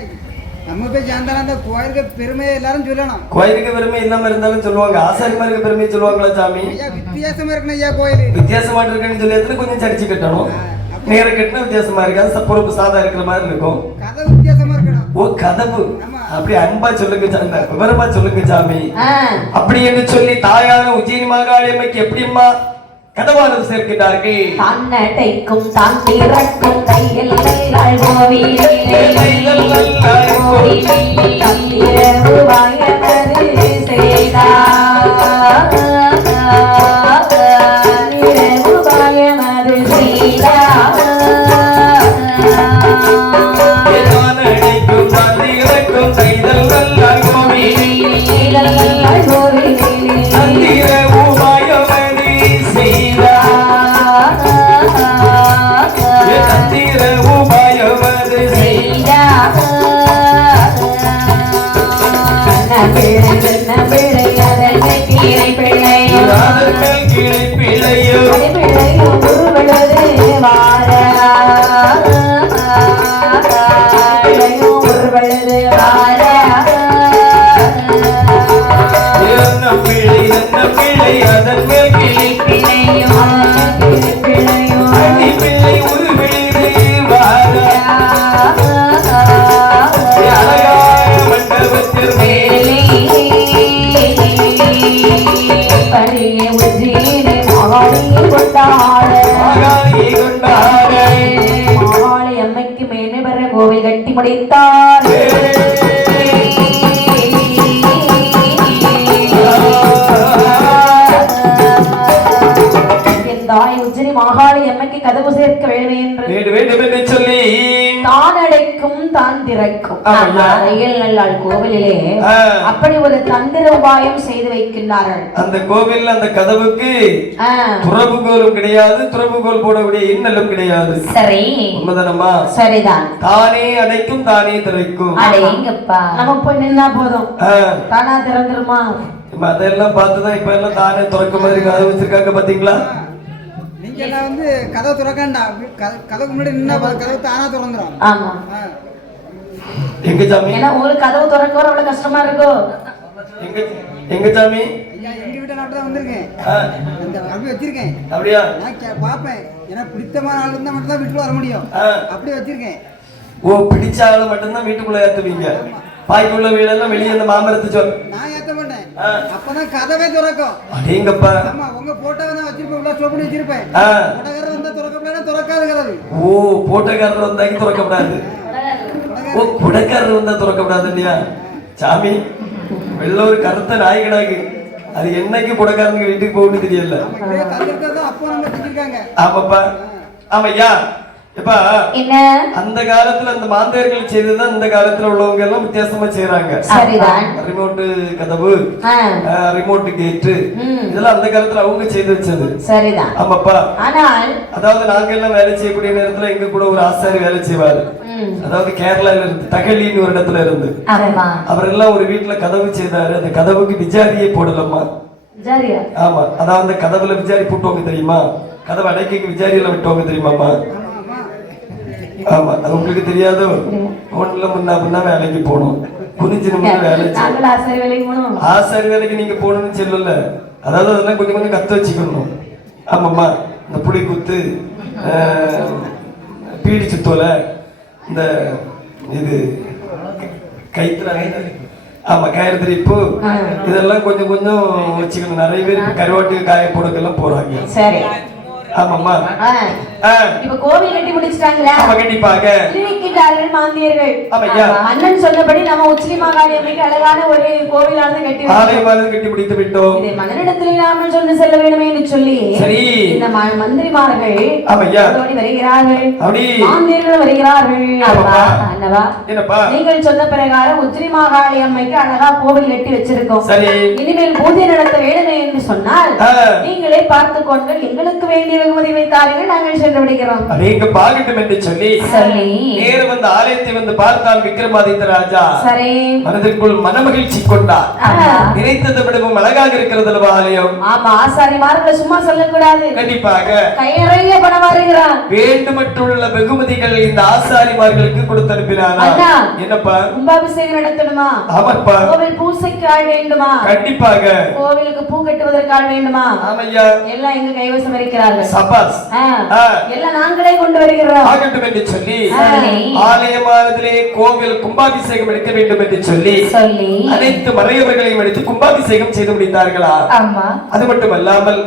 நம்ம போய் சேர்ந்தாலும் அந்த கோயிலுக்கு பெருமையை எல்லாரும் சொல்லணும். கோயிலுக்கு பெருமை இல்லாம இருந்தாலும் சொல்லுவாங்க, ஆசாரிமாருக்கு பெருமை சொல்லுவாங்களா சாமி? ஐயா, வித்தியாசமா இருக்கணும் ஐயா கோயில். வித்தியாசமா இருக்குன்னு சொல்லி எத்தனை கொஞ்சம் சரிச்சு கட்டணும். நேர கட்டினா வித்தியாசமா இருக்காது, பொறுப்பு சாதா இருக்கிற மாதிரி இருக்கும். கதை வித்தியாசமா இருக்கணும். ஓ கதவு, அப்படி அன்பா சொல்லுங்க சாமி, விவரமா சொல்லுங்க சாமி. ஆ, அப்படி என்று சொல்லி தாயான உஜ்ஜயினி மாகாளி அம்மைக்கு எப்படிம்மா கதவானது சேர்க்கிறார்கள்? தன்னடைக்கும் தான் திறக்கும் தையல் நல்லாள் கோவிலே, தந்திரவு வாயமது செய்தார், தந்திரவு வாயமது செய்தார். தானடைக்கும் தான் திறக்கும் தையல் நல்லாள் கோவிலே, நல்லாள் கோவிலே, தந்திரவு வாயமது செய்தார், தந்திரவு வாயமது செய்தார். அதற்குள் கிளை பிள்ளையோ என்ன பிள்ளை அதன் மேல் கிளை அடி பிள்ளை ஒரு வீடு வார அழகாய மண்டபத்தில் மேலே மகாளியை கொண்டாட மகாளி அம்மைக்கு மேலே வர கோவில் கட்டி முடித்தார். என் தாய் உஜ்ஜயினி மாகாளி அம்மைக்கு கதவு சேர்க்க வேண்டும் என்று சொல்லி தான் அடைக்கும் தான் திறக்கும் ஆமாய்யா. தையல் நல்லாள் கோவிலிலே அப்படி ஒரு தந்திர உபாயம் செய்து வைக்கின்றார்கள். அந்த கோவில் அந்த கதவுக்கு துறவுகோலும் கிடையாது, துறவுகோல் போடக்கூடிய இன்னலும் கிடையாது. சரி, உண்மைதானம்மா? சரிதான். தானே அடைக்கும் தானே திறக்கும். அடேங்கப்பா, நம்ம போய் நின்னா போதும், தானா திறந்துருமா? இப்ப அதெல்லாம் பார்த்துதான் இப்ப எல்லாம் தானே திறக்க மாதிரி கதவு வச்சிருக்காங்க பாத்தீங்களா? நீங்க எல்லாம் வந்து கதவை திறக்கண்டா, கதவுக்கு முன்னாடி நின்னா கதவு தானா திறந்துடும். ஆமா, எங்க சாமி? ஏன்னா உங்களுக்கு கதவு திறக்க வர அவ்வளவு கஷ்டமா இருக்கும். எங்க சாமி? ஐயா, எங்க வீட்டை நான் தான் வந்திருக்கேன், அந்த அப்படி வச்சிருக்கேன். அப்படியா? நான் பார்ப்பேன், ஏன்னா பிடித்தமான ஆள் இருந்தா மட்டும் தான் வீட்டுக்குள்ள வர முடியும். அப்படி வச்சிருக்கேன். ஓ, பிடிச்ச ஆளை மட்டும்தான் வீட்டுக்குள்ள ஏத்துவீங்க, பாய்க்குள்ள வீடெல்லாம் வெளியே அந்த மாமரத்து சொல் நான் ஏத்த மாட்டேன். அப்பதான் கதவே திறக்கும். அடேங்கப்பா. ஆமா, உங்க போட்டோவை தான் வச்சிருப்பேன், உள்ள ஸ்டோப் பண்ணி வச்சிருப்பேன். போட்டோக்காரர் வந்தா திறக்கப்படாது, திறக்காது கதவு. ஓ, போட்டோக்காரர் வந்தாக்கி திறக்கப்படாது. ஓ, குடக்காரர் வந்தா திறக்கப்படாது இல்லையா சாமி? வெள்ள ஒரு கருத்த நாய்கடாக்கு, அது என்னைக்கு குடக்காரனுக்கு வீட்டுக்கு போகணும்னு தெரியல. அப்போ நம்ம செஞ்சிருக்காங்க. ஆமாப்பா, ஆமையா. இப்ப என்ன அந்த காலத்துல அந்த மாந்தர்கள் செய்ததுதான் இந்த காலத்துல உள்ளவங்க எல்லாம் வித்தியாசமா செய்யறாங்க. சரிதான். ரிமோட்டு கதவு, ரிமோட் கேட்டு, இதெல்லாம் அந்த காலத்துல அவங்க செய்து வச்சது. சரிதான். ஆமாப்பா. ஆனால் அதாவது நாங்க எல்லாம் வேலை செய்யக்கூடிய நேரத்துல எங்க கூட ஒரு ஆசாரி வேலை செய்வாரு. அதாவது கேரளால இருந்து தகலின்னு ஒரு இடத்துல இருந்து அவர் எல்லாம் ஒரு வீட்டுல கதவு செய்தாரு. அந்த கதவுக்கு விஜாரியே போடலம்மா. ஆமா, அதாவது அந்த கதவுல விஜாரி போட்டுவாங்க தெரியுமா? கதவு அடைக்க விஜாரியெல்லாம் விட்டுவாங்க தெரியுமாமா? ஆமா, அது உங்களுக்கு தெரியாதோ? ஒண்ணுல முன்னா வேலைக்கு போகணும், குனிஞ்சு வேலை செய்யணும். ஆசாரி வேலைக்கு நீங்க போகணும்னு சொல்லல, அதாவது அதெல்லாம் கொஞ்சம் கொஞ்சம் கத்து வச்சுக்கணும். ஆமாம்மா, இந்த புளி குத்து, பீடி சுத்தோலை, இந்த இது கைத்துல, ஆமா கயிறு திரிப்பு, இதெல்லாம் கொஞ்சம் கொஞ்சம் வச்சுக்கணும். நிறைய பேர் கருவாட்டு காய போடுறதுக்கெல்லாம் போறாங்க. ஆமாம்மா. ஆ, ஆ, இப்ப கோவில் கட்டி முடிச்சிட்டாங்களா? ஆமா, கண்டிப்பாக. தெரிவிக்கின்றார்கள் மாந்தியர்கள். ஆமையா. அண்ணன் சொன்னபடி நம்ம உச்சினி மாகாளி அம்மைக்கு அழகான ஒரு கோவிலானது கட்டி வைக்கிறோம். ஆலயமானது கட்டி முடித்து விட்டோம். இதை மன்னனிடத்தில் நாம சொன்ன செல்ல வேண்டுமே என்று சொல்லி சரி. இந்த மந்திரிமார்கள் ஆமையா. ஓடோடி வருகிறார்கள். அப்படி. மாந்தியர்கள் வருகிறார்கள். ஆமாப்பா. அண்ணவா, என்னப்பா? நீங்கள் சொன்ன பிரகாரம் உச்சினி மாகாளி அம்மைக்கு அழகா கோவில் கட்டி வச்சிருக்கோம். சரி. இனிமேல் பூஜை நடத்த வேண்டுமே என்று சொன்னால் ஆ. நீங்களே பார்த்து கொண்டு எங்களுக்கு வேண்டிய வெகுமதி வைத்தார்கள், நாங்கள் சென்று விடுகிறோம். நீங்க பாகட்டும் என்று சொல்லி நேரு வந்து ஆலயத்தை வந்து பார்த்தால் விக்ரமாதித்த ராஜா சரி. மனதிற்குள் மனமகிழ்ச்சி கொண்டார். நினைத்ததை விடவும் அழகாக இருக்கிறது அல்லவா ஆலயம்? ஆமா, ஆசாரிமார்களை சும்மா சொல்லக்கூடாது. கண்டிப்பாக கை நிறைய பணம் வருகிறான். வேண்டுமற்றுள்ள வெகுமதிகள் இந்த ஆசாரிமார்களுக்கு கொடுத்து அனுப்பினாரா? அண்ணா. என்னப்பா? கும்பாபிஷேகம் நடத்தணுமா? ஆமாப்பா. கோவில் பூசைக்கு ஆள் வேண்டுமா? கண்டிப்பாக. கோவிலுக்கு பூ கட்டுவதற்கு ஆள் வேண்டுமா? ஆமையா. எல்லாம் எங்க கைவசம் இருக்கிறார்கள். சபாஸ். எல்லாம் நாங்களே கொண்டு வருகிறோம். ஆகட்டும் என்று சொல்லி ஆலயமானதிலே கோவில் கும்பாபிஷேகம் எடுக்க வேண்டும் என்று சொல்லி அனைத்து மறையவர்களையும் எடுத்து கும்பாபிஷேகம் செய்து முடித்தார்களா? அது மட்டுமல்லாமல்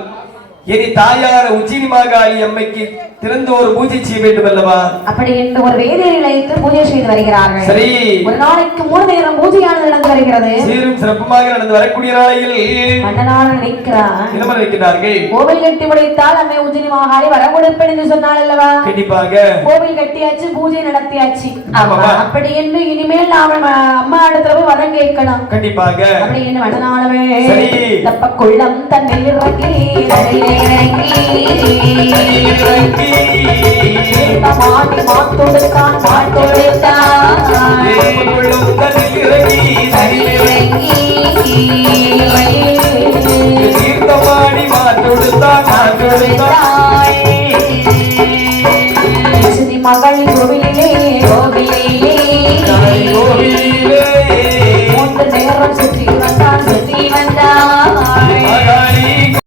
இனி தாயார உச்சினி மாகாளி அம்மைக்கு திறந்தோர் பூஜை செய்ய வேண்டும் அல்லவா? அப்படி என்று ஒரு வேதியை நிலையத்து பூஜை செய்து வருகிறார்கள். சரி. ஒரு நாளைக்கு 3 நேரம் பூஜையானது நடந்து வருகிறது. சீரும் சிறப்புமாக நடந்து வரக்கூடிய நாளையில் மன்னனார் நினைக்கிறார். என்ன நினைக்கிறார்கள்? கோவில் கட்டி முடித்தால் அம்மை உச்சினி மாகாளி வர கொடுப்பேன் என்று சொன்னாள் அல்லவா? கண்டிப்பாக. கோவில் கட்டியாச்சு, பூஜை நடத்தியாச்சு. ஆமாவா? அப்படி என்று இனிமேல் நாம அம்மா இடத்துல போய் வரம் கேட்கணும். கண்டிப்பாக. அப்படி என்று மன்னனானவே சரி. தப்பக்குள்ளம் தன்னில் இறங்கி மாட்டி மாத்தொடுத்தான் மாட்டொடுத்தான் தீர்த்தமாடி மாற்றொடுத்தான் மகள் கோவிலே கோவிலே 3 நேரம் சுற்றி வந்தான்